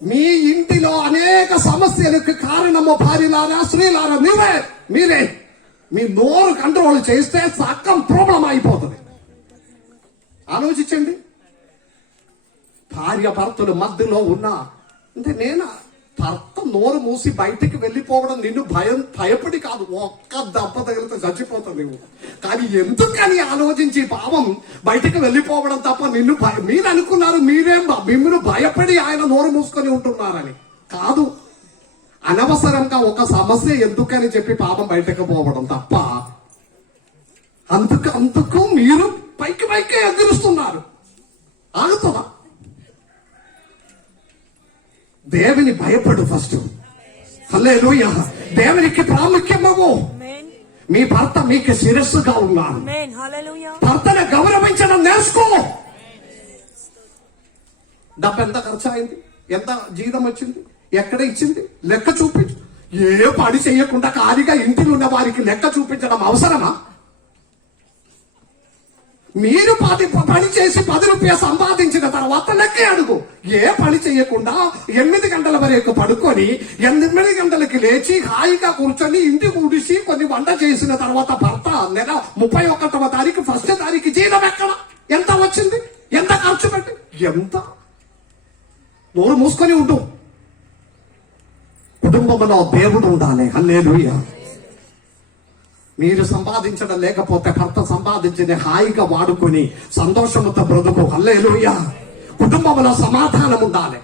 మీ ఇంటిలో అనేక సమస్యలకు కారణము భార్యలారా, స్త్రీలారా మీరే మీ నోరు కంట్రోల్ చేస్తే సగం ప్రాబ్లం అయిపోతుంది. ఆలోచించండి. భార్య భర్తలు మధ్యలో ఉన్నా అంటే నేను భర్త నోరు మూసి బయటికి వెళ్ళిపోవడం నిన్ను భయపడి కాదు, ఒక్క దెబ్బ తగిలితే చచ్చిపోతావు నువ్వు. కానీ ఎందుకని ఆలోచించి పాపం బయటికి వెళ్ళిపోవడం తప్ప నిన్ను మీరు అనుకున్నారు మిమ్మల్ని భయపడి ఆయన నోరు మూసుకొని ఉంటున్నారని కాదు. అనవసరంగా ఒక సమస్య ఎందుకని చెప్పి పాపం బయటకు పోవడం తప్ప అందుకు మీరు పైకి ఎదురుస్తున్నారు. ఆగుతుందా? దేవుని భయపడు ఫస్ట్. హల్లెలూయా. దేవునికి ప్రాముఖ్యమవు. మీ భర్త మీకు శిరస్సుగా ఉన్నారు. భర్తను గౌరవించడం నేర్చుకో. డబ్బు ఎంత ఖర్చు అయింది, ఎంత జీతం వచ్చింది, ఎక్కడ ఇచ్చింది లెక్క చూపించు. ఏ పని చేయకుండా ఖాళీగా ఇంటిలో ఉన్న వారికి లెక్క చూపించడం అవసరమా? మీరు పని చేసి 10 రూపాయలు సంపాదించిన తర్వాత లెక్కే అడుగు. ఏ పని చేయకుండా 8 గంటల వరకు పడుకొని 8 గంటలకి లేచి హాయిగా కూర్చొని ఇంటి ఊడిసి కొన్ని వంట చేసిన తర్వాత భర్త నెల 31వ తారీఖు 1వ తారీఖు జీతం ఎక్కడ ఎంత వచ్చింది, ఎంత ఖర్చు పెట్టి ఎంత నోరు మూసుకొని ఉంటూ కుటుంబంలో దేవుడు ఉండాలి. హల్లెలూయా. మీరు సంపాదించడం లేకపోతే భర్త సంపాదించిన హాయిగా వాడుకొని సంతోషంతో బ్రతుకు. హల్లెలూయా. కుటుంబంలో సమాధానం ఉండాలి.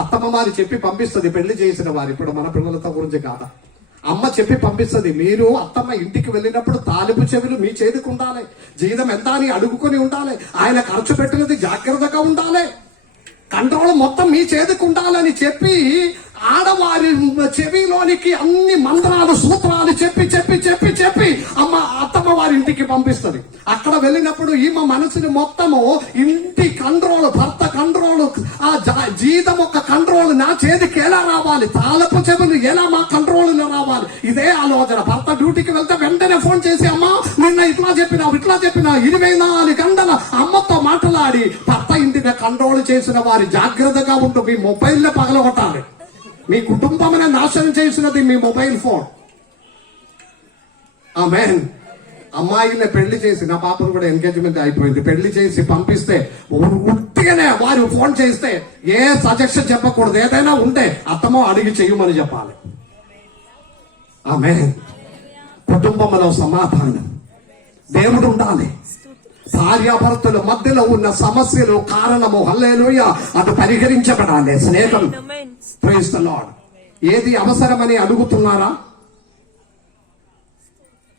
అత్తమ్మ వారి చెప్పి పంపిస్తుంది పెళ్లి చేసిన వారు. ఇప్పుడు మన పిల్లలతో గురించి కాదా, అమ్మ చెప్పి పంపిస్తుంది. మీరు అత్తమ్మ ఇంటికి వెళ్ళినప్పుడు తాలిపు చెవులు మీ చేతికి ఉండాలి. జీతం ఎంత అని అడుగుకొని ఉండాలి. ఆయన ఖర్చు పెట్టినది జాగ్రత్తగా ఉండాలి. కంట్రోల్ మొత్తం మీ చేతికి ఉండాలని చెప్పి ఆడవారి చెవిలోనికి అన్ని మంత్రాలు సూత్రాలు చెప్పి చెప్పి చెప్పి చెప్పి అత్తమ్మ వారి ఇంటికి పంపిస్తుంది. అక్కడ వెళ్ళినప్పుడు ఈమె మనసుని మొత్తము ఇంటి కంట్రోల్, భర్త కంట్రోల్, ఆ జీతం ఒక కంట్రోల్ నా చేతికి ఎలా రావాలి, తాళపు చెవులు ఎలా మా కంట్రోల్ రావాలి, ఇదే ఆలోచన. భర్త డ్యూటీకి వెళ్తే వెంటనే ఫోన్ చేసి అమ్మా నిన్న ఇట్లా చెప్పినా 24 గంటల అమ్మతో మాట్లాడి భర్త ఇంటిని కంట్రోల్ చేసిన వారి జాగ్రత్తగా ఉంటూ మీ మొబైల్లో పగలగొట్టాలి. మీ కుటుంబం నాశనం చేసినది మీ మొబైల్ ఫోన్. ఆమేన్. అమ్మాయిని పెళ్లి చేసి, నా పాపను కూడా ఎంగేజ్మెంట్ అయిపోయింది, పెళ్లి చేసి పంపిస్తే ఉట్టిగానే వారు ఫోన్ చేస్తే ఏ సజెషన్ చెప్పకూడదు. ఏదైనా ఉంటే అత్తమో అడిగి చెయ్యమని చెప్పాలి. ఆమేన్. కుటుంబంలో సమాధానం, దేవుడు ఉండాలి. భార్యాభర్తల మధ్యలో ఉన్న సమస్యలు కారణము హల్లెలూయా అటు పరిహరించబడాలి. స్నేహం. Praise the Lord. ఏది అవసరమని అడుగుతున్నారా?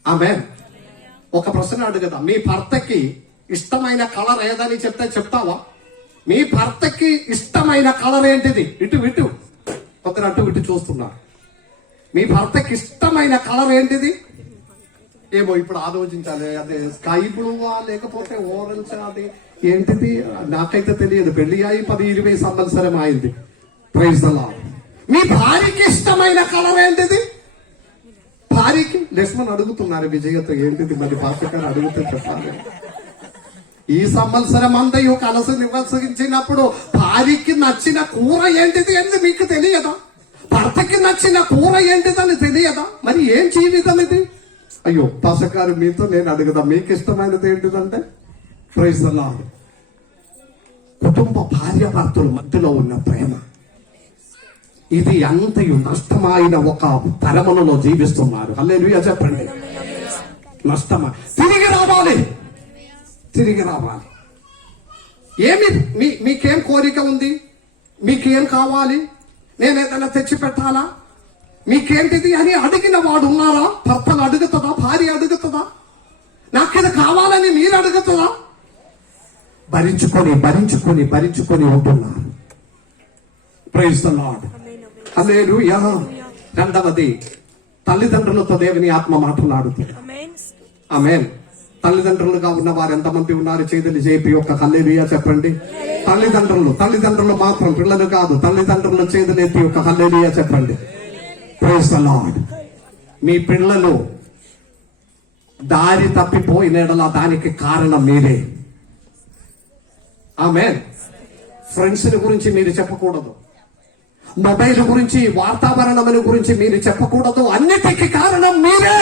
ఆమేన్. ఒక ప్రశ్న అడుగుదా, మీ భర్తకి ఇష్టమైన కలర్ ఏదని చెప్తే చెప్తావా? మీ భర్తకి ఇష్టమైన కలర్ ఏంటిది? ఇటు కొందరు అటు ఇటు చూస్తున్నారు. మీ భర్తకి ఇష్టమైన కలర్ ఏంటిది? ఏమో ఇప్పుడు ఆలోచించాలి. అదే స్కై బ్లూవా లేకపోతే ఓరెంజ్, అది ఏంటిది నాకైతే తెలియదు. పెళ్లి అయి 10-20 సంవత్సరం అయింది. Praise the lord. మీ భార్యకి ఇష్టమైన కలర్ ఏంటిది? భార్యకి లక్ష్మణ్ అడుగుతున్నారు విజయతో, ఏంటిది మరి భాస్కర్ అడుగుతూ చెప్పాలి. ఈ సంవత్సరం అంతయు కలసి నివసించినప్పుడు భార్యకి నచ్చిన కూర ఏంటిది అని మీకు తెలియదా? భర్తకి నచ్చిన కూర ఏంటిదని తెలియదా? మరి ఏం జీవితం ఇది? అయ్యో భాస్కర్ మీతో నేను అడుగుదా, మీకు ఇష్టమైనది ఏంటిదంటే? Praise the Lord. కుటుంబ భార్యాభర్తల మధ్యలో ఉన్న ప్రేమ, ఇది అంతయు నష్టమైన ఒక తరములలో జీవిస్తున్నారు. హల్లెలూయా చెప్పండి. నష్టమా? తిరిగి రావాలి. ఏమి మీకేం కోరిక ఉంది? మీకేం కావాలి? నేను ఏదైనా తెచ్చి పెట్టాలా? మీకేంటిది అని అడిగిన వాడు ఉన్నారా? భర్తలు అడుగుతుందా? భార్య అడుగుతుందా? నాకేది కావాలని మీరు అడుగుతుందా? భరించుకొని ఉంటున్నారు. Praise the Lord. హల్లెలూయా. రెండవది, తల్లిదండ్రులతో దేవుని ఆత్మ మాట్లాడుతుంది. ఆమేన్. తల్లిదండ్రులుగా ఉన్న వారు ఎంతమంది ఉన్నారు? చేతులు చేపి ఒక హల్లెలూయా చెప్పండి. తల్లిదండ్రులు మాత్రం, పిల్లలు కాదు. తల్లిదండ్రుల చేతులు ఎత్తి ఒక హల్లెలూయా చెప్పండి. Praise the lord. మీ పిల్లలు దారి తప్పిపోయిన దానికి కారణం మీరే. ఆమేన్. ఫ్రెండ్స్ గురించి మీరు చెప్పకూడదు. మొబైల్ గురించి, వాతావరణం గురించి మీరు చెప్పకూడదు. అన్నిటికీ కారణం మీరే.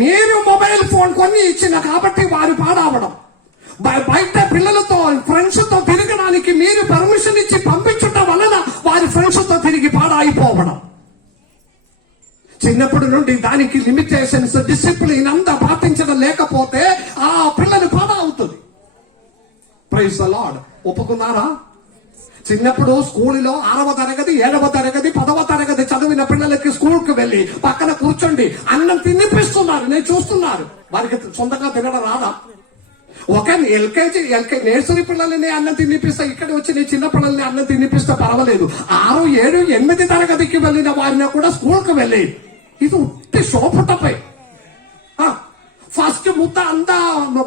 మీరు మొబైల్ ఫోన్ కొని ఇచ్చిన కాబట్టి వారు పాడవడం, బయట పిల్లలతో ఫ్రెండ్స్ తో తిరగడానికి మీరు పర్మిషన్ ఇచ్చి పంపించడం వలన వారి ఫ్రెండ్స్ తో తిరిగి పాడైపోవడం. చిన్నప్పటి నుండి దానికి లిమిటేషన్స్, డిసిప్లిన్ అంతా పాటించడం లేకపోతే ఆ పిల్లలు పాడవుతుంది. Praise the Lord. ఒప్పుకున్నారా? చిన్నప్పుడు స్కూల్లో 6వ తరగతి 7వ తరగతి 10వ తరగతి చదివిన పిల్లలకి స్కూల్కి వెళ్ళి పక్కన కూర్చోండి అన్నం తినిపిస్తున్నారు. నేను చూస్తున్నారు. వారికి సొంతంగా తినడం రాదా? ఒక ఎల్కేజీ నర్సరీ పిల్లల్ని అన్నం తినిపిస్తా, ఇక్కడ వచ్చి నీ చిన్న పిల్లల్ని అన్నం తినిపిస్తే పర్వాలేదు. 6, 7, 8 తరగతికి వెళ్ళిన వారిని కూడా స్కూల్కి వెళ్ళి ఇది ఉట్టి సోపుటపై ఫస్ట్ ముద్ద అంతా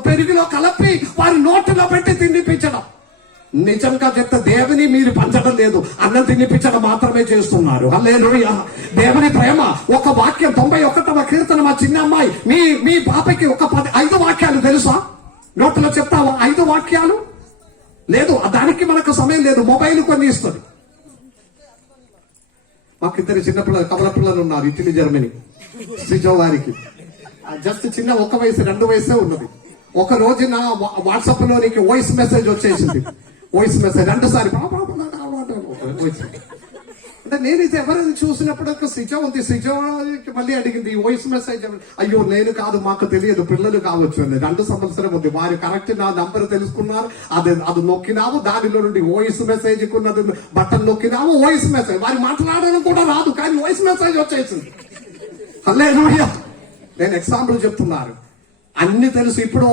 పెరుగులో కలిపి వారి నోటిలో పెట్టి తినిపించడం. నిజంగా చెప్తే దేవుని మీరు పంచడం లేదు, అన్నం తినిపించడం మాత్రమే చేస్తున్నారు. హల్లెలూయా. దేవుని ప్రేమ. ఒక వాక్యం 91వ కీర్తన, మా చిన్న అమ్మాయి మీ పాపకి ఒక 5 వాక్యాలు తెలుసా? నోట్లో చెప్తావా 5 వాక్యాలు? లేదు, దానికి మనకు సమయం లేదు. మొబైల్ కొన్ని ఇస్తుంది. మాకు 2 చిన్నపిల్లలు, కమల పిల్లలు ఉన్నారు ఇటలీ, జర్మనీ. శ్రీజో వారికి జస్ట్ చిన్న 1 వయసు 2 వయసే ఉన్నది. ఒక రోజు నా వాట్సాప్ లోనికి వాయిస్ మెసేజ్ వచ్చేసింది. వాయిస్ మెసేజ్ 2 సార్లు అంటే నేను ఇది ఎవరైనా చూసినప్పుడు ఒక శ్రీజ ఉంది, శ్రీజ మళ్ళీ అడిగింది వాయిస్ మెసేజ్. అయ్యో నేను కాదు, మాకు తెలియదు, పిల్లలు కావచ్చు అని. 2 సంవత్సరం ఉంది. వారు కరెక్ట్ నా నంబర్ తెలుసుకున్నారు. అది నొక్కినాము, దానిలో నుండి వాయిస్ మెసేజ్ కున్నది బటన్ నొక్కినాము, వాయిస్ మెసేజ్. వారు మాట్లాడడం కూడా రాదు, కానీ వాయిస్ మెసేజ్ వచ్చేసింది. హల్లెలూయా. నేను ఎగ్జాంపుల్ చెప్తున్నారు. అన్ని తెలుసు. ఇప్పుడు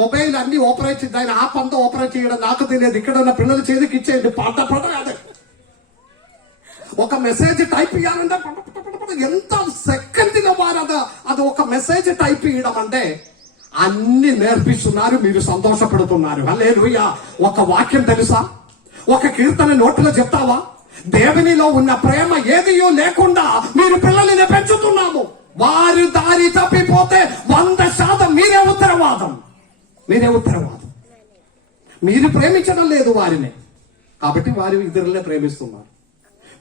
మొబైల్ అన్ని ఆపరేట్ దాని యాప్ అంతా ఆపరేట్ చేయడం నాకు తెలియదు. ఇక్కడ ఉన్న పిల్లల చేతికి ఇచ్చేయండి, పాట అదే ఒక మెసేజ్ టైప్ చేయాలంటే ఎంత సెకండ్ గా వారు అది ఒక మెసేజ్ టైప్ చేయడం అంటే అన్ని నేర్పిస్తున్నారు. మీరు సంతోషపడుతున్నారు. హల్లెలూయా. ఒక వాక్యం తెలుసా? ఒక కీర్తన నోట్లో చెప్తావా? దేవునిలో ఉన్న ప్రేమ ఏదియో లేకుండా మీరు పిల్లల్ని పెంచుతున్నాము. వారు దారి తప్పిపోతే 100% మీరే ఉత్తరవాదం. మీరు ప్రేమించడం లేదు వారిని, కాబట్టి వారి ఇద్దరులే ప్రేమిస్తున్నారు.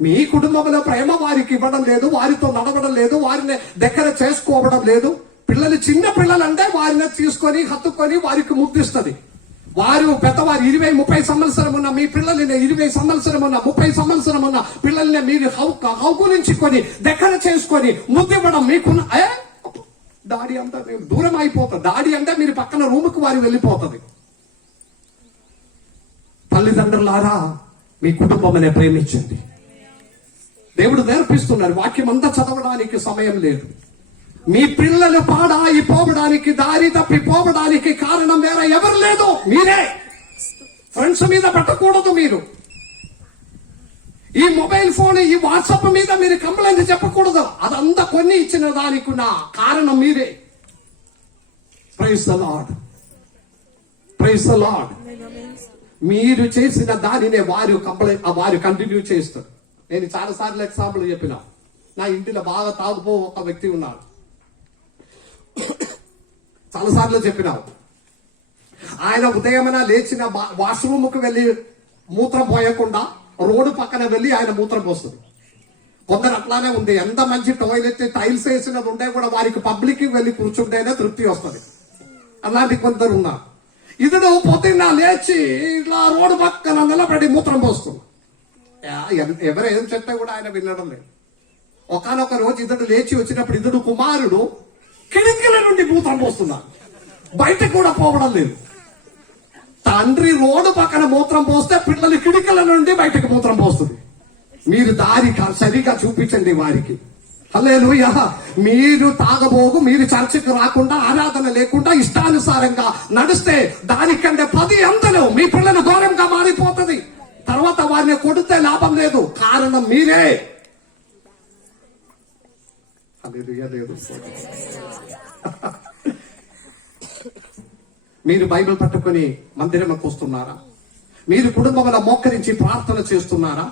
మీ కుటుంబంలో ప్రేమ వారికి ఇవ్వడం లేదు, వారితో నడవడం లేదు, వారిని దగ్గర చేసుకోవడం లేదు. పిల్లలు చిన్న పిల్లలంటే వారిని తీసుకొని హత్తుకొని వారికి ముద్దిస్తుంది. వారు పెద్దవారు 20-30 సంవత్సరం ఉన్న మీ పిల్లల్ని 20 సంవత్సరం ఉన్న 30 సంవత్సరం ఉన్న పిల్లల్ని మీరు హౌగులించుకొని దగ్గర చేసుకొని ముద్దివ్వడం మీకున్న డాడీ అంతా దూరం అయిపోతుంది. డాడీ అంటే మీరు పక్కన రూముకు వారి వెళ్ళిపోతుంది. తల్లిదండ్రులారా, మీ కుటుంబం అనే ప్రేమించండి. దేవుడు నేర్పిస్తున్నారు. వాక్యం అంతా చదవడానికి సమయం లేదు. మీ పిల్లలు పాడైపోవడానికి, దారి తప్పిపోవడానికి కారణం వేరే ఎవరు లేదు, మీరే. ఫ్రెండ్స్ మీద పెట్టకూడదు. మీరు ఈ మొబైల్ ఫోన్, ఈ వాట్సాప్ మీద మీరు కంప్లైంట్ చెప్పకూడదు. అదంతా కొన్ని ఇచ్చిన దానికి ఉన్న కారణం మీరే. Praise the Lord, praise the Lord. మీరు చేసిన దానినే వారు కంటిన్యూ చేస్తారు. నేను చాలా సార్లు ఎగ్జాంపుల్ చెప్పిన. నా ఇంటిలో బాగా తాగుపో ఒక వ్యక్తి ఉన్నాడు. చాలాసార్లు చెప్పినావు. ఆయన ఉదయమైనా లేచిన వాష్రూమ్ కు వెళ్ళి మూత్రం పోయకుండా రోడ్డు పక్కన వెళ్ళి ఆయన మూత్రం పోస్తుంది. కొందరు అట్లానే ఉంది. ఎంత మంచి టాయిలెట్ టైల్స్ వేసినది ఉంటే కూడా వారికి పబ్లిక్ వెళ్ళి కూర్చుంటేనే తృప్తి వస్తుంది. అలాంటి కొందరు ఉన్నారు. ఇతడు పొద్దున్న లేచి ఇట్లా రోడ్డు పక్కన నిలబడి మూత్రం పోస్తుంది. ఎవరు ఏం చెప్తే కూడా ఆయన వినడం లేదు. ఒకనొక రోజు ఇతడు లేచి వచ్చినప్పుడు ఇతడు కుమారుడు కిటికీల నుండి మూత్రం పోస్తున్నాడు. బయటకు కూడా పోవడం లేదు. తండ్రి రోడ్డు పక్కన మూత్రం పోస్తే పిల్లలు కిటికీల నుండి బయటకు మూత్రం పోస్తుంది. మీరు దారి సరిగా చూపించండి వారికి. హల్లెలూయా. మీరు తాగబోగు, మీరు చర్చకు రాకుండా, ఆరాధన లేకుండా ఇష్టానుసారంగా నడిస్తే దానికంటే 10 అంతలు మీ పిల్లలు దూరంగా మారిపోతుంది. తర్వాత వారిని కొడితే లాభం లేదు, కారణం మీరే. లేదు. మీరు బైబిల్ పట్టుకొని మందిరంకి వస్తున్నారా? మీరు కుటుంబంలో మోకరించి ప్రార్థన చేస్తున్నారా?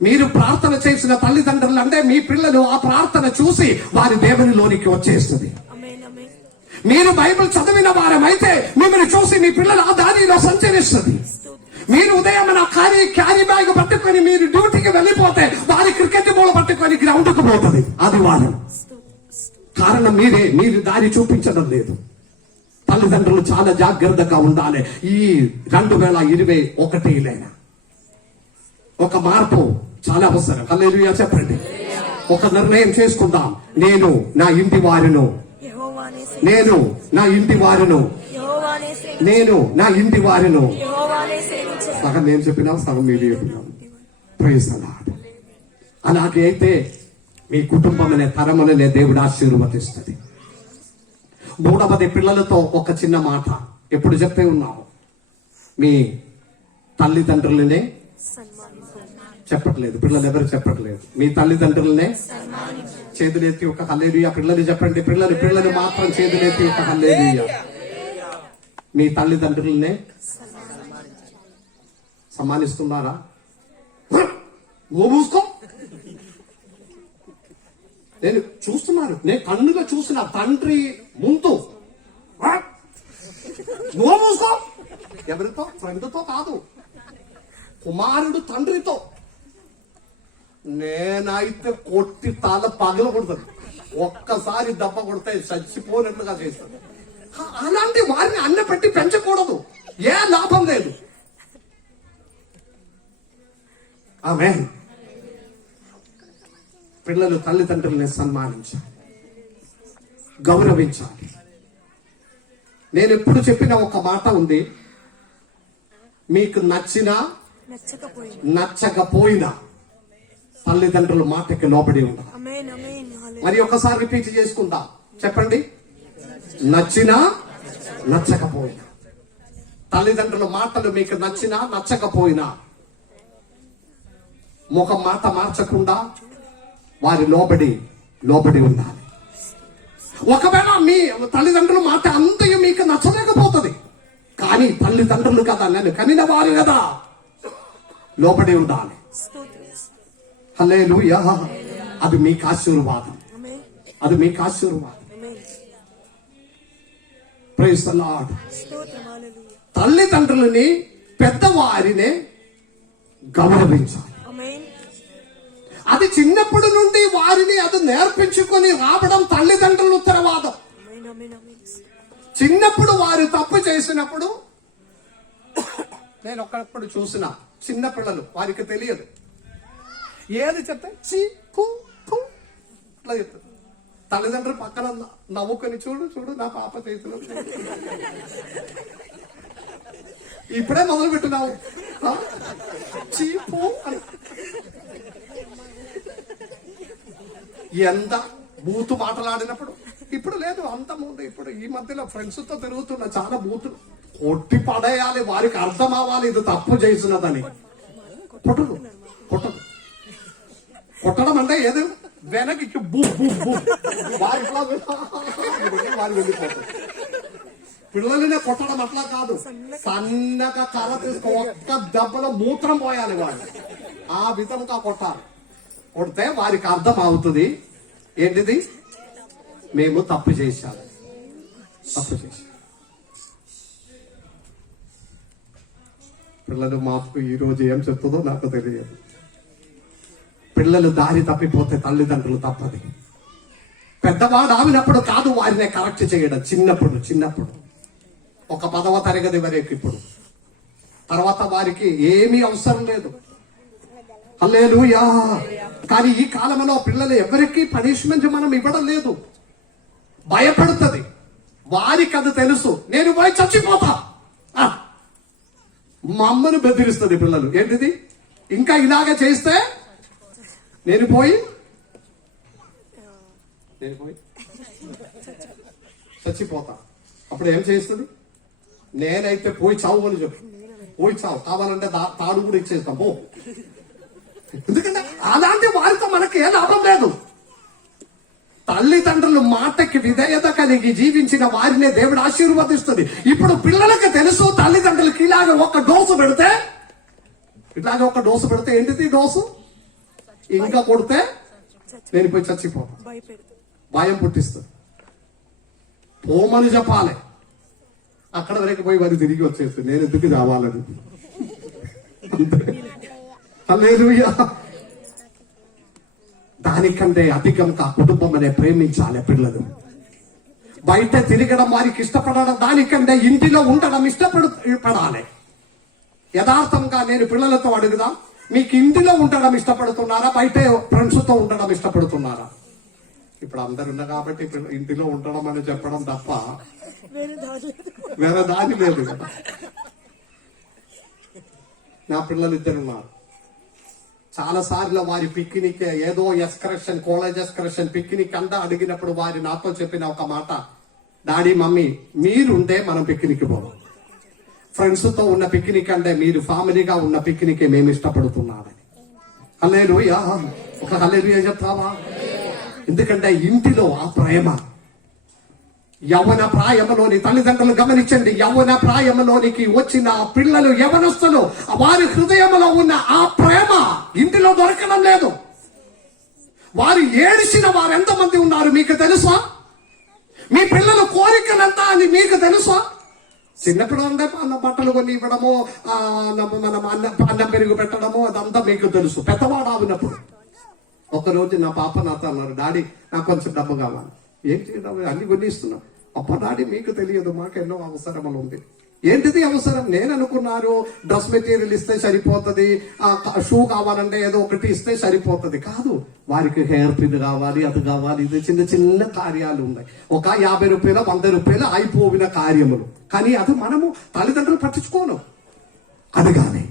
మీరు ప్రార్థన చేసిన తల్లిదండ్రులు అంటే మీ పిల్లలు ఆ ప్రార్థన చూసి వారి దేవునిలోనికి వచ్చేస్తుంది. మీరు బైబిల్ చదివిన వారమైతే మిమ్మల్ని చూసి మీ పిల్లలు ఆ దారిలో సంచరిస్తుంది. మీరు ఉదయం క్యారీ బ్యాగ్ పట్టుకొని మీరు డ్యూటీకి వెళ్ళిపోతే వారి క్రికెట్ బాల్ పట్టుకొని గ్రౌండ్ కు పోతుంది ఆదివారం. కారణం మీరే. మీరు దారి చూపించడం లేదు. తల్లిదండ్రులు చాలా జాగ్రత్తగా ఉండాలి. ఈ 2021 ఒక మార్పు చాలా అవసరం. హల్లెలూయా చెప్పండి. ఒక నిర్ణయం చేసుకుందాం. నేను నా ఇంటి వారును సగం నేను చెప్పినా సగం మీరు చెప్పినాం. Praise the Lord. అలాగే అయితే మీ కుటుంబం అనే తరములనే దేవుడు ఆశీర్వదిస్తుంది. 3వది, పిల్లలతో ఒక చిన్న మాట ఎప్పుడు చెప్పే ఉన్నాము. మీ తల్లిదండ్రులనే చెప్పట్లేదు, పిల్లలు ఎవరు చెప్పట్లేదు. మీ తల్లిదండ్రులనే చేతులెత్తి ఒక హల్లెలూయా. పిల్లలు చెప్పండి. పిల్లలు మాత్రం చేతులెత్తి ఒక హల్లెలూయా. మీ తల్లిదండ్రులనే సమ్మానిస్తున్నారా? మూసుకో. నేను చూస్తున్నాను, నేను కన్నుగా చూసిన తండ్రి ముందు మూసుకో. ఎవరితో? ఫ్రెండ్తో కాదు, కుమారుడు తండ్రితో. నేనైతే కొట్టి తల పగల కొడతాను. ఒక్కసారి దెబ్బ కొడితే చచ్చిపోయినట్లుగా చేస్తాను. అలాంటి వారిని అన్న పెట్టి పెంచకూడదు, ఏ లాభం లేదు. ఆమేన్. పిల్లలు తల్లిదండ్రుల్ని సన్మానించాలి, గౌరవించాలి. నేను ఎప్పుడు చెప్పిన ఒక మాట ఉంది, మీకు నచ్చినా నచ్చకపోయినా తల్లిదండ్రుల మాటకి లోబడి ఉండాలి. మరి ఒకసారి రిపీట్ చేసుకుందాం, చెప్పండి. నచ్చినా నచ్చకపోయినా, తల్లిదండ్రుల మాటలు మీకు నచ్చినా నచ్చకపోయినా ముఖం మాట మార్చకుండా వారి లోబడి ఉండాలి. ఒకవేళ మీ తల్లిదండ్రుల మాట అంతయు మీకు నచ్చలేకపోతుంది, కానీ తల్లిదండ్రులు కదా, నన్ను కనిన వారు కదా, లోబడి ఉండాలి. హల్లెలూయా. అది మీకు ఆశీర్వాదం, అది మీకు ఆశీర్వాదం. Praise the Lord. తల్లిదండ్రులని, పెద్దవారినే గౌరవించాలి. అది చిన్నప్పటి నుండి వారిని అది నేర్పించుకొని రావడం తల్లిదండ్రుల ఉత్తరవాదం. చిన్నప్పుడు వారు తప్పు చేసినప్పుడు, నేను ఒకప్పుడు చూసిన చిన్న పిల్లలు, వారికి తెలియదు, ఏది చెప్తే చీ కు కు అట్లా చెప్తారు. తల్లిదండ్రులు పక్కన నవ్వుకొని చూడు నా పాప చేతిలో ఇప్పుడే మొదలు పెట్టినావు చీపు అని. ఎంత బూతు మాటలాడినప్పుడు, ఇప్పుడు లేదు, అంత ముందు. ఇప్పుడు ఈ మధ్యలో ఫ్రెండ్స్ తో తిరుగుతున్న చాలా బూతులు కొట్టి పడేయాలి, వారికి అర్థం అవ్వాలి ఇది తప్పు చేసినదని. కొట్టడం అంటే ఏదో వెనక్కి బూ బూ బూ వారి వెళ్ళిపోతారు. పిల్లలనే కొట్టడం అట్లా కాదు, సన్నగా కర్ర తీసుకో ఒక్క దెబ్బలో మూత్రం పోయాలి వాళ్ళు, ఆ విధంగా కొట్టాలి. కొడితే వారికి అర్థం అవుతుంది ఏంటిది, మేము తప్పు చేశాము. పిల్లలు మాకు ఈ రోజు ఏం చెప్తుందో నాకు తెలియదు. పిల్లలు దారి తప్పిపోతే తల్లిదండ్రులు తప్పది. పెద్దవాడు ఆవినప్పుడు కాదు వారిని కరెక్ట్ చేయడం, చిన్నప్పుడు ఒక 10వ తరగతి వరకు. ఇప్పుడు తర్వాత వారికి ఏమీ అవసరం లేదు. హల్లెలూయా. కానీ ఈ కాలంలో పిల్లలు ఎవరికి పనిష్మెంట్ మనం ఇవ్వడం లేదు, భయపడుతుంది. వారికి అది తెలుసు, నేను పోయి చచ్చిపోతా, మా అమ్మను బెదిరిస్తుంది పిల్లలు. ఏంటిది, ఇంకా ఇలాగే చేస్తే నేను పోయి చచ్చిపోతా. అప్పుడు ఏం చేస్తుంది, నేనైతే పోయి చావు అని చెప్పు, పోయి చావు, కావాలంటే తాడు కూడా ఇచ్చేస్తాం పో. ఎందుకంటే అలాంటి వారితో మనకి ఏ లాభం లేదు. తల్లిదండ్రులు మాటకి విధేయత కలిగి జీవించిన వారినే దేవుడు ఆశీర్వదిస్తుంది. ఇప్పుడు పిల్లలకి తెలుసు, తల్లిదండ్రులకి ఇలాగ ఒక డోసు పెడితే ఏంటిది డోసు, ఇంకా కొడితే నేను పోయి చచ్చిపోతా, భయం పుట్టిస్తుంది. పోమని చెప్పాలి, అక్కడ వరకు పోయి వారు తిరిగి వచ్చేస్తుంది, నేను ఎందుకు రావాలని. హల్లెలూయా. దానికంటే అధికంగా కుటుంబం అనే ప్రేమించాలి పిల్లలు. బయట తిరగడం వారికి ఇష్టపడడం దానికంటే ఇంటిలో ఉండడం ఇష్టపడాలి. యథార్థంగా నేను పిల్లలతో అడుగుదాం, మీకు ఇంటిలో ఉండడం ఇష్టపడుతున్నారా, బయట ఫ్రెండ్స్ తో ఉండడం ఇష్టపడుతున్నారా? ఇప్పుడు అందరు ఉన్నా కాబట్టి ఇంటిలో ఉండడం అని చెప్పడం తప్ప వేరే దాని లేదు కదా. నా పిల్లలు ఇద్దరున్నారు. చాలా సార్లు వారి పిక్నిక్, ఏదో ఎక్స్కర్షన్, కాలేజ్ ఎక్స్కర్షన్ పిక్నిక్ అంతా అడిగినప్పుడు వారి నాతో చెప్పిన ఒక మాట, డాడీ మమ్మీ మీరుంటే మనం పిక్నిక్ పోవాలి, ఫ్రెండ్స్ తో ఉన్న పిక్నిక్ అంటే మీరు ఫ్యామిలీగా ఉన్న పిక్నిక్ మేము ఇష్టపడుతున్నారని. హల్లెలూయా. ఒక హల్లెలూయా చెప్తావా? ఎందుకంటే ఇంటిలో ఆ ప్రేమ, యవ్వన ప్రాయంలోని తల్లిదండ్రులు గమనించండి, యవ్వన ప్రాయంలోనికి వచ్చిన పిల్లలు, యవనస్తులు, వారి హృదయంలో ఉన్న ఆ ప్రేమ ఇంటిలో దొరకడం లేదు. వారు ఏడిసిన వారు ఎంతమంది ఉన్నారు మీకు తెలుసా? మీ పిల్లలు కోరికలంతా అని మీకు తెలుసా? చిన్నప్పుడు అంటే బట్టలు కొని ఇవ్వడము, మనం అన్నం పెరుగు పెట్టడము, అదంతా మీకు తెలుసు. పెద్దవాడు ఆవినప్పుడు ఒకరోజు నా పాప నాతో అన్నారు, డాడీ నాకు కొంచెం డబ్బు కావాలి. ఏం చేయడం, అన్ని కొని ఇస్తున్నాం. అప్పనాడి మీకు తెలియదు, మాకెన్నో అవసరములు ఉంది. ఏంటిది అవసరం? నేను అనుకున్నాను డ్రెస్ మెటీరియల్ ఇస్తే సరిపోతుంది, షూ కావాలంటే ఏదో ఒకటి ఇస్తే సరిపోతుంది. కాదు, వారికి హెయిర్ పిన్ కావాలి, అది కావాలి, ఇది చిన్న చిన్న కార్యాలు ఉన్నాయి. ఒక 50 రూపాయలు 100 రూపాయలు అయిపోయిన కార్యములు. కానీ అది మనము తల్లిదండ్రులు పట్టించుకోను. అది కానీ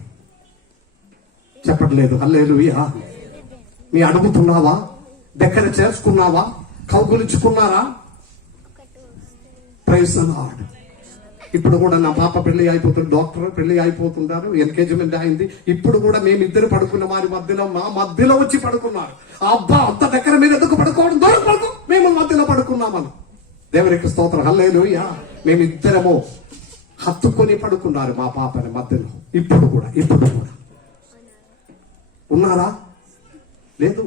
చెప్పట్లేదు. హల్లెలూయా. నీ అడుగుతున్నావా? దగ్గర చేర్చుకున్నావా? కౌగులించుకున్నారా? Praise the Lord. ఇప్పుడు కూడా నా పాప పెళ్లి అయిపోతుంది, డాక్టర్ పెళ్లి అయిపోతున్నారు, ఎంగేజ్మెంట్ అయింది. ఇప్పుడు కూడా మేమిద్దరు పడుకున్న వారి మధ్యలో, మా మధ్యలో వచ్చి పడుకున్నారు. అబ్బా, అంత దగ్గర మీరు ఎందుకు పడుకోవడం? దూరం పడుకో, మేము మధ్యలో పడుకున్నామని. దేవునికి స్తోత్రం. హల్లెలూయా. మేమిద్దరము హత్తుకొని పడుకున్నారు మా పాపని మధ్యలో. ఇప్పుడు కూడా ఉన్నారా? లేదు.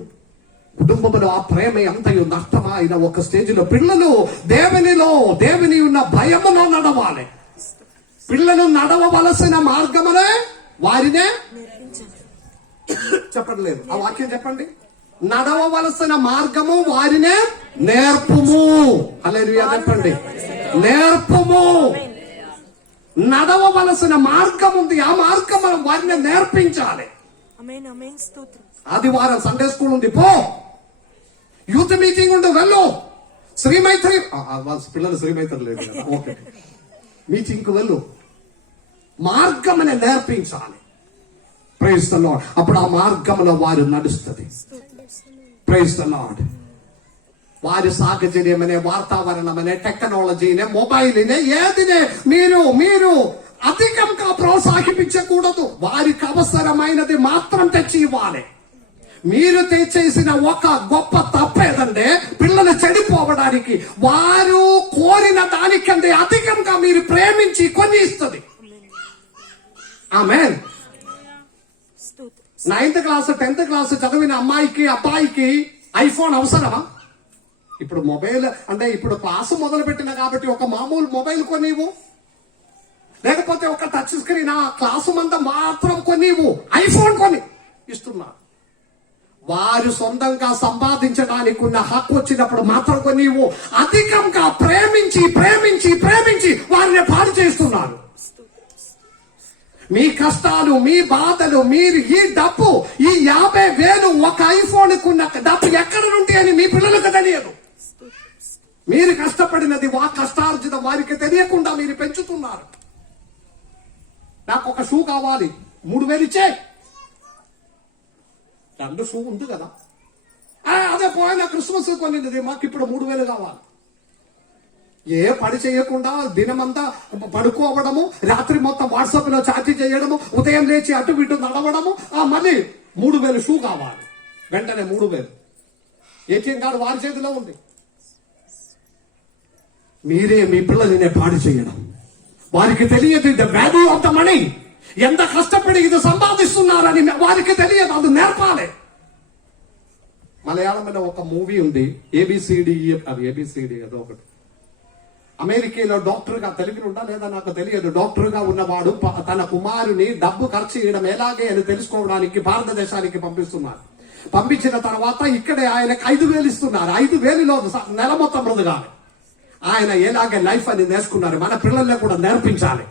కుటుంబంలో ఆ ప్రేమ ఎంతయో నష్టమా అయిన ఒక స్టేజ్ లో పిల్లలు దేవుని ఉన్న భయములో నడవాలి. పిల్లలు నడవవలసిన మార్గమునే వారినే చెప్పట్లేదు. ఆ వాక్యం చెప్పండి. నడవవలసిన మార్గము వారినే నేర్పుము. హల్లెలూయా చెప్పండి. నేర్పుము. నడవవలసిన మార్గం ఉంది, ఆ మార్గం వారిని నేర్పించాలి. ఆదివారం సండే స్కూల్ ఉంది, పో. యూత్ మీటింగ్ ఉండు, వెళ్ళు. శ్రీమైత్రి, పిల్లలు శ్రీమైత్రి లేదు కదా, ఓకే, మీటింగ్ కు వెళ్ళు. మార్గం నేర్పించాలి. Praise the Lord. అప్పుడు ఆ మార్గంలో వారు నడుస్తుంది. Praise the Lord. వారి సాహచర్యమనే, వాతావరణమనే, టెక్నాలజీనే, మొబైల్నే, ఏదినే మీరు అధికంగా ప్రోత్సాహించకూడదు. వారికి అవసరమైనది మాత్రం తెచ్చి ఇవ్వాలి. మీరు తెచ్చేసిన ఒక గొప్ప తప్పేదంటే పిల్లలు చెడిపోవడానికి వారు కోరిన దానికంటే అధికంగా మీరు ప్రేమించి కొన్ని ఇస్తుంది. ఆమేన్. 9th క్లాస్ 10th క్లాస్ చదివిన అమ్మాయికి అబ్బాయికి ఐఫోన్ అవసరమా? ఇప్పుడు మొబైల్ అంటే ఇప్పుడు క్లాసు మొదలు పెట్టిన కాబట్టి ఒక మామూలు మొబైల్ కొనివ్వు, లేకపోతే ఒక టచ్ స్క్రీన్ ఆ క్లాసు మంద మాత్రం కొనివ్వు. ఐఫోన్ కొని ఇస్తున్నారు. వారు సొంతంగా సంపాదించడానికి ఉన్న హక్కు వచ్చినప్పుడు మాత్రం కొనివ్వు. అధికంగా ప్రేమించి వారిని పాడు చేస్తున్నారు. మీ కష్టాలు, మీ బాధలు, మీరు ఈ డబ్బు, ఈ 50,000 ఒక ఐఫోన్ కున్న డబ్బు ఎక్కడ నుండి అని మీ పిల్లలకు తెలియదు. మీరు కష్టపడినది కష్టార్జిత వారికి తెలియకుండా మీరు పెంచుతున్నారు. నాకు ఒక షూ కావాలి, 3,000 ఇచ్చే. 2 షూ ఉంది కదా, అదే పోయిన క్రిస్మస్ కొనిది, మాకు ఇప్పుడు 3,000 కావాలి. ఏ పని చేయకుండా దినమంతా పడుకోవడము, రాత్రి మొత్తం వాట్సాప్ లో చాట్ చేయడము, ఉదయం లేచి అటు ఇటు నడవడము, మళ్ళీ 3,000 షూ కావాలి. వెంటనే 3,000 ఏటీఎం కార్డు వారి చేతిలో ఉంది. మీరే మీ పిల్లల్ని పాడు చేయడం. వారికి తెలియదు the value of the money. ఎంత కష్టపడి ఇది సంపాదిస్తున్నారని వారికి తెలియదు. అది నేర్పాలి. మలయాళంలో ఒక మూవీ ఉంది, ఏబిసిడి, అది ఏబిసిడి ఏదో ఒకటి. అమెరికాలో డాక్టర్ గా, తెలుగులో ఉందా లేదా నాకు తెలియదు, డాక్టర్ గా ఉన్నవాడు తన కుమారుని డబ్బు ఖర్చు చేయడం ఎలాగే అని తెలుసుకోవడానికి భారతదేశానికి పంపిస్తున్నారు. పంపించిన తర్వాత ఇక్కడే ఆయనకు 5,000 ఇస్తున్నారు. 5,000లో నెల మొత్తం బ్రతకాలి. ఆయన ఎలాగే లైఫ్ అని నేర్చుకున్నారు. మన పిల్లల్ని కూడా నేర్పించాలి.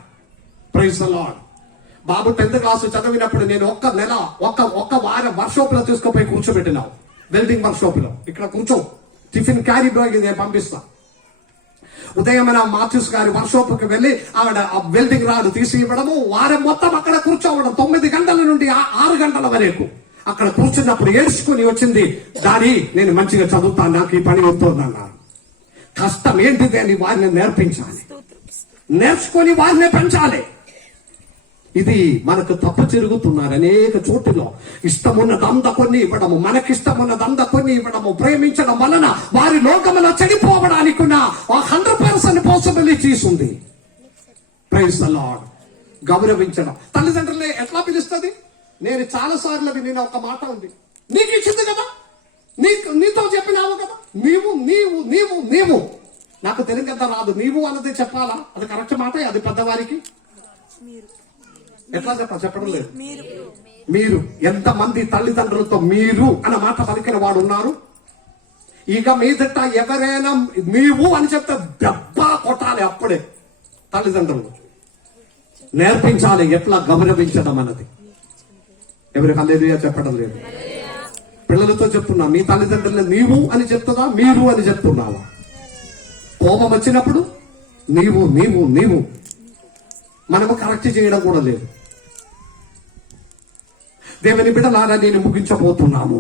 Praise the Lord. బాబు 10th క్లాస్ చదివినప్పుడు నేను ఒక్క వారం వర్క్షాప్ లో తీసుకుపోయి కూర్చోబెట్టినావు. వెల్డింగ్ వర్క్షాప్ లో ఇక్కడ కూర్చో, టిఫిన్ క్యారీ బ్యాగ్ నేను పంపిస్తా. ఉదయం మాథ్యూస్ గారి వర్క్షాప్ కి వెళ్లి ఆవిడ వెల్డింగ్ రాడ్ తీసి ఇవ్వడము, వారం మొత్తం అక్కడ కూర్చోవడం. 9 గంటల నుండి 6 గంటల వరకు అక్కడ కూర్చున్నప్పుడు ఏడ్చుకుని వచ్చింది, డాడీ నేను మంచిగా చదువుతాను, నాకు ఈ పని వస్తుందన్నారు. కష్టం ఏంటిది అని వారిని నేర్పించాలి, నేర్చుకొని వారిని పెంచాలి. ఇది మనకు తప్పు జరుగుతున్నారు అనేక చోటులో. ఇష్టమున్నదంద కొన్ని ఇవ్వడము, మనకిష్టమున్నదంద కొన్ని ఇవ్వడము, ప్రేమించడం వలన వారి లోకములో చెడిపోవడానికి ఉన్న 100% పాసిబిలిటీస్ ఉంది. Praise the Lord. గౌరవించడం. తల్లిదండ్రులే ఎట్లా పిలుస్తుంది? నేను చాలా సార్లు విన్న ఒక మాట ఉంది, నీకు ఇచ్చింది కదా, నీతో చెప్పినావు కదా, నీవు నాకు తెలుగు ఎంత రాదు, నీవు అన్నది చెప్పాలా? అది కరెక్ట్ మాట. అది పెద్దవారికి ఎట్లా చెప్పడం లేదు. మీరు ఎంతమంది తల్లిదండ్రులతో మీరు అన్న మాట పలికిన వాడు ఉన్నారు? ఇక మీదట ఎవరైనా నీవు అని చెప్తే దెబ్బ కొట్టాలి. అప్పుడే తల్లిదండ్రులు నేర్పించాలి ఎట్లా గౌరవించడం అన్నది. ఎవరికి హల్లెలూయా చెప్పడం లేదు. పిల్లలతో చెప్తున్నా, మీ తల్లిదండ్రులు నీవు అని చెప్తుందా, మీరు అని చెప్తున్నావా? కోపం వచ్చినప్పుడు నీవు నీవు నీవు మనము కరెక్ట్ చేయడం కూడా లేదు. దేవుని బిడ్డలారా, నేను ముగించబోతున్నాము.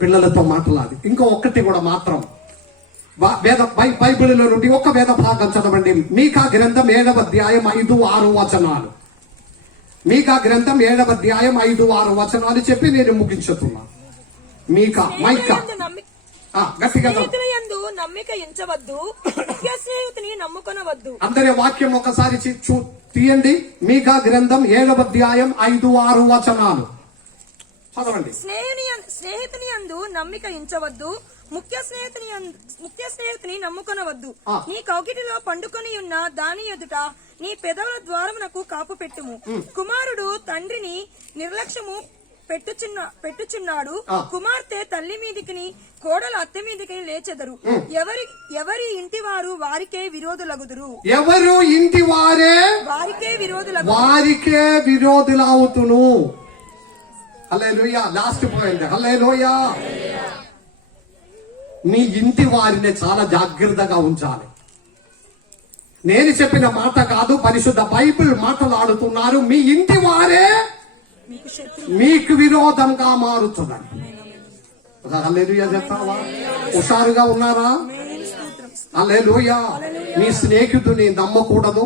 పిల్లలతో మాట్లాడి ఇంకో ఒక్కటి కూడా మాత్రం బైబిల్లో నుండి ఒక వేద భాగం చదవండి. మీకా గ్రంథం 7వ అధ్యాయం 5-6 వచనాలు. మీకా గ్రంథం 7వ అధ్యాయం 5-6 వచనాలు చెప్పి నేను ముగించుతున్నా. మైకా గట్టిగా స్నేహితులయందు నమ్మిక ఎంచవద్దు, ముఖ్య స్నేహితుని నమ్ముకొనవద్దు. అందరి వాక్యం ఒకసారి తీయండి. మీకా గ్రంథం 7వ అధ్యాయం 5-6 వచనాలు చదవండి. స్నేహితుని యందు నమ్మిక ఎంచవద్దు, ముఖ్య స్నేహితుని నమ్ముకొనవద్దు. నీ కౌగిటిలో పండుకొని ఉన్న దాని ఎదుట నీ పెదవుల ద్వారమునకు కాపు పెట్టుము. కుమారుడు తండ్రిని నిర్లక్ష్యము పెట్టుచున్నాడు, కుమార్తె తల్లి మీదికి కోడలు అత్త మీదికి లేచెదరు. ఎవరి ఇంటి వారు వారికే విరోధులగుదురు. ఎవరు ఇంటి వారే వారికే విరోధులవుతును. హల్లెలూయా. Last point. హల్లెలూయా. మీ ఇంటి వారిని చాలా జాగ్రత్తగా ఉంచాలి. నేను చెప్పిన మాట కాదు, పరిశుద్ధ బైబిల్ మాట్లాడుతున్నారు. మీ ఇంటి వారే మీకు విరోధంగా మారుతున్నారు. హల్లెలూయా చెప్తావా? హుషారుగా ఉన్నారా? హల్లెలూయా. మీ స్నేహితుని నమ్మకూడదు,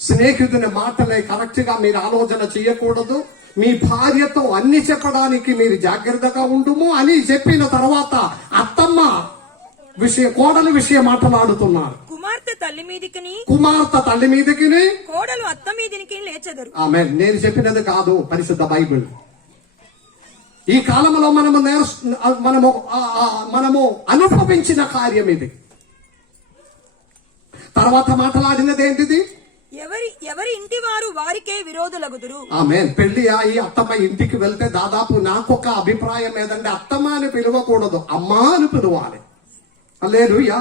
స్నేహితుని మాటలే కరెక్ట్ గా మీరు ఆలోచన చేయకూడదు. మీ భార్యతో అన్ని చెప్పడానికి మీరు జాగ్రత్తగా ఉండుము అని చెప్పిన తర్వాత అత్తమ్మ కోడలు విషయం మాట్లాడుతున్నారు. కుమార్తె తల్లి మీదికి కోడలు అత్త మీదికి లేచెదరు. ఆమేన్. నేను చెప్పినది కాదు, పరిశుద్ధ బైబిల్. ఈ కాలంలో మనము అనుభవించిన కార్యం ఇది. తర్వాత మాట్లాడినది ఏంటిది? ఎవరి ఇంటి వారు వారికే విరోధులగుదురు. ఆమేన్. పెళ్లి అయి అత్తమ్మ ఇంటికి వెళ్తే దాదాపు నాకొక అభిప్రాయం ఏదంటే అత్తమ్మ అని పిలవకూడదు, అమ్మా అని పిలవాలి. హల్లెలూయా.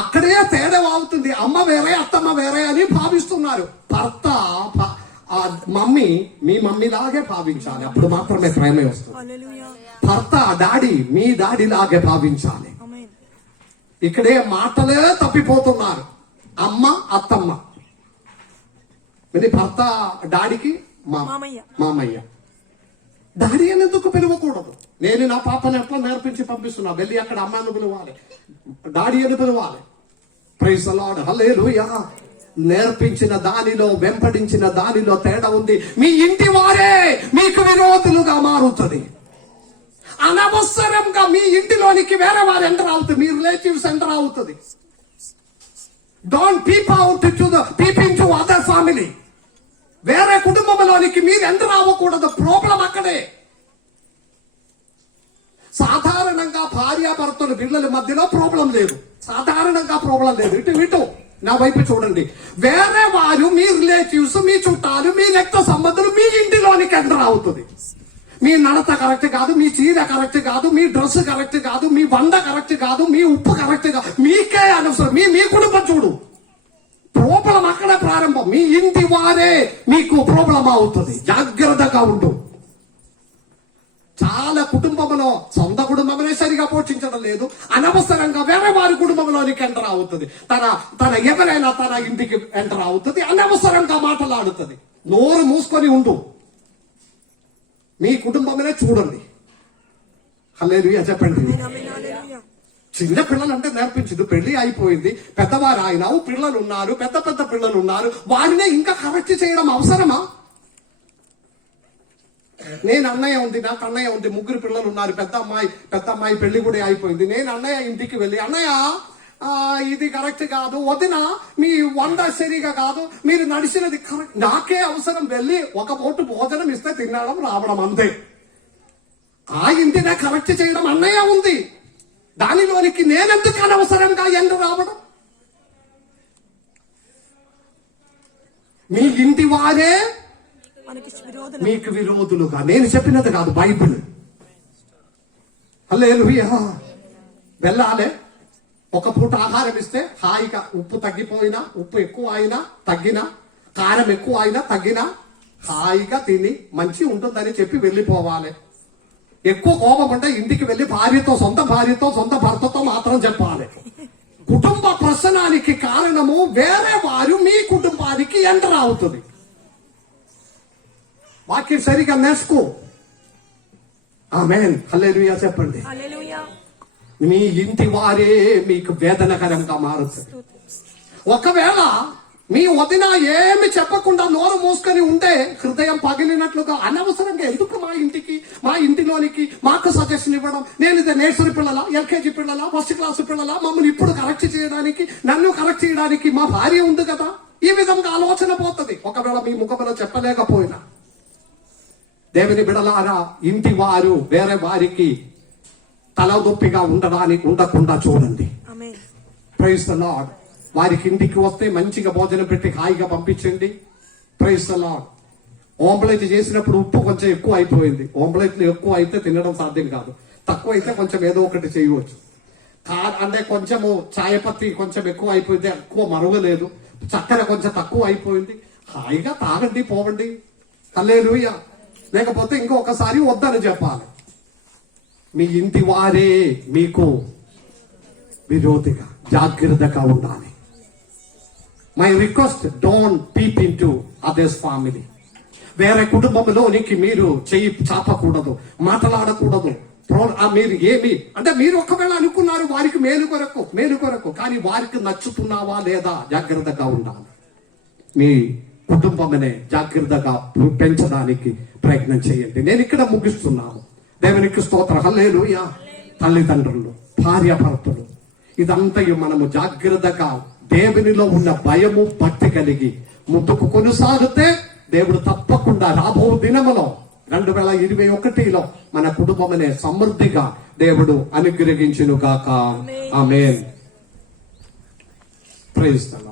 అక్కడే తేడా అవుతుంది. అమ్మ వేరే అత్తమ్మ వేరే అని భావిస్తున్నారు. భర్త మమ్మీ మీ మమ్మీ లాగే భావించాలి, అప్పుడు మాత్రమే ప్రేమ వస్తుంది. భర్త డాడీ మీ డాడీ లాగే భావించాలి. ఇక్కడే మాటలే తప్పిపోతున్నారు. అమ్మ అత్తమ్మ, భర్త డాడీకి మామయ్య. డాడీ అని ఎందుకు పిలవకూడదు? నేను నా పాపని ఎట్లా నేర్పించి పంపిస్తున్నా, వెళ్ళి అక్కడ అమ్మాయిని పిలవాలి, డాడీ అని పిలవాలి. Praise the Lord. హల్లెలూయా. నేర్పించిన దానిలో వెంపడించిన దానిలో తేడా ఉంది. మీ ఇంటి వారే మీకు విరోధులుగా మారుతుంది. అనవసరంగా మీ ఇంటిలోనికి వేరే వారు ఎంటర్ అవుతుంది, మీ రిలేటివ్స్ ఎంటర్ అవుతుంది. Don't peep into other family. వేరే కుటుంబంలోనికి మీరు ఎంటర్ అవ్వకూడదు. ప్రాబ్లం అక్కడే. సాధారణంగా భార్యాభర్తలు పిల్లల మధ్యలో ప్రాబ్లం లేదు, సాధారణంగా ప్రాబ్లం లేదు. ఇటు నా వైపు చూడండి. వేరే వారు మీ రిలేటివ్స్, మీ చుట్టాలు, మీ రక్త సంబంధులు మీ ఇంటిలోనికి ఎంటర్ అవుతుంది. మీ నడత కరెక్ట్ కాదు, మీ చీర కరెక్ట్ కాదు, మీ డ్రెస్ కరెక్ట్ కాదు, మీ వంట కరెక్ట్ కాదు, మీ ఉప్పు కరెక్ట్ కాదు, మీకే అనవసరం. మీ కుటుంబం చూడు, ప్రాబ్లం అక్కడే ప్రారంభం. మీ ఇంటి వారే మీకు ప్రాబ్లం అవుతుంది. జాగ్రత్తగా ఉండు. చాలా కుటుంబంలో సొంత కుటుంబమే సరిగా పోషించడం లేదు, అనవసరంగా వేరే వారి కుటుంబంలోనికి ఎంటర్ అవుతుంది. తన ఎవరైనా తన ఇంటికి ఎంటర్ అవుతుంది, అనవసరంగా మాట్లాడుతుంది. నోరు మూసుకొని ఉండు. మీ కుటుంబమే చూడండి. హల్లెలూయా చెప్పండి. చిన్న పిల్లలు అంటే నేర్పించదు. పెళ్లి అయిపోయింది, పెద్దవారు అయినావు, పిల్లలు ఉన్నారు, పెద్ద పిల్లలు ఉన్నారు, వారినే ఇంకా కరెక్ట్ చేయడం అవసరమా? నేను అన్నయ్య ఉంది, నాకు అన్నయ్య ఉంది, ముగ్గురు పిల్లలు ఉన్నారు, పెద్ద అమ్మాయి పెళ్లి కూడా అయిపోయింది. నేను అన్నయ్య ఇంటికి వెళ్ళి, అన్నయ్య ఇది కరెక్ట్ కాదు, వదిన మీ వంట సరిగా కాదు, మీరు నడిచినది కరెక్ట్, నాకే అవసరం. వెళ్ళి ఒక పూట భోజనం ఇస్తే తినడం రావడం అంతే. ఆ ఇంటినే కరెక్ట్ చేయడం అన్నయ్య ఉంది, దానిలోనికి నేనెందుకు అనవసరంగా ఎండ రావడం? మీ ఇంటి వారే మీకు విరోధులుగా. నేను చెప్పినది కాదు, బైబిల్. హల్లెలూయా. వెళ్ళాలి. ఒక పూట ఆహారం ఇస్తే హాయిగా ఉప్పు తగ్గిపోయినా, ఉప్పు ఎక్కువ అయినా తగ్గినా, కారం ఎక్కువ అయినా తగ్గినా హాయిగా తిని మంచి ఉంటుందని చెప్పి వెళ్ళిపోవాలి. ఎక్కువ కోపం అంటే ఇంటికి వెళ్ళి సొంత భార్యతో సొంత భర్తతో మాత్రం చెప్పాలి. కుటుంబ ప్రశ్నానికి కారణము వేరే వారు మీ కుటుంబానికి ఎంటర్ అవుతుంది. వాక్యం సరిగా నేర్చుకో. ఆమేన్, హల్లెలూయా చెప్పండి. హల్లెలూయా. మీ ఇంటి వారే మీకు వేదనకరంగా మారుతుంది. ఒకవేళ మీ వదిన ఏమి చెప్పకుండా నోరు మూసుకొని ఉంటే హృదయం పగిలినట్లుగా అనవసరంగా ఎందుకు మా ఇంటిలోనికి మాకు సజెషన్ ఇవ్వడం, నేను ఇది నర్సరీ పిల్లల, ఎల్కేజీ పిల్లల, ఫస్ట్ క్లాస్ పిల్లల, మమ్మల్ని ఇప్పుడు కరెక్ట్ చేయడానికి, నన్ను కరెక్ట్ చేయడానికి మా భార్య ఉంది కదా, ఈ విధంగా ఆలోచన పోతుంది. ఒకవేళ మీ ముఖంలో చెప్పలేకపోయినా. దేవుని బిడలారా, ఇంటి వారు వేరే వారికి తలదొప్పిగా ఉండకుండా చూడండి. ఆమేన్. Praise the Lord. వారికి ఇంటికి వస్తే మంచిగా భోజనం పెట్టి హాయిగా పంపించండి. Praise the lord. ఆమ్లెట్ చేసినప్పుడు ఉప్పు కొంచెం ఎక్కువ అయిపోయింది. ఆమ్లెట్లు ఎక్కువ అయితే తినడం సాధ్యం కాదు. తక్కువ అయితే కొంచెం ఏదో ఒకటి చేయవచ్చు. అంటే కొంచెము చాయపత్తి కొంచెం ఎక్కువ అయిపోయింది, ఎక్కువ మరగలేదు. చక్కెర కొంచెం తక్కువ అయిపోయింది. హాయిగా తాగండి, పోవండి. హల్లెలూయా. లేకపోతే ఇంకొకసారి వద్దని చెప్పాలి. మీ ఇంటి వారే మీకు విరోధిగా జాగ్రత్తగా ఉండాలి. My request, don't peep in to others family. వేరే కుటుంబంలోనికి మీరు చెయ్యి చాపకూడదు, మాట్లాడకూడదు. మీరు ఏమి అంటే మీరు ఒకవేళ అనుకున్నారు వారికి మేలు కొరకు, కానీ వారికి నచ్చుతున్నావా లేదా జాగ్రత్తగా ఉండాలి. మీ కుటుంబమనే జాగ్రత్తగా పెంచడానికి ప్రయత్నం చేయండి. నేను ఇక్కడ ముగిస్తున్నాను. దేవునికి స్తోత్రం. హల్లెలూయా. తల్లిదండ్రులు, భార్యాభర్తలు, ఇదంతయు మనము జాగ్రత్తగా దేవునిలో ఉన్న భయము భక్తి కలిగి ముందుకు కొనసాగితే దేవుడు తప్పకుండా రాబో దినములో 2021లో మన కుటుంబమనే సమృద్ధిగా దేవుడు అనుగ్రహించును గాక. ఆమేన్. Praise the lord.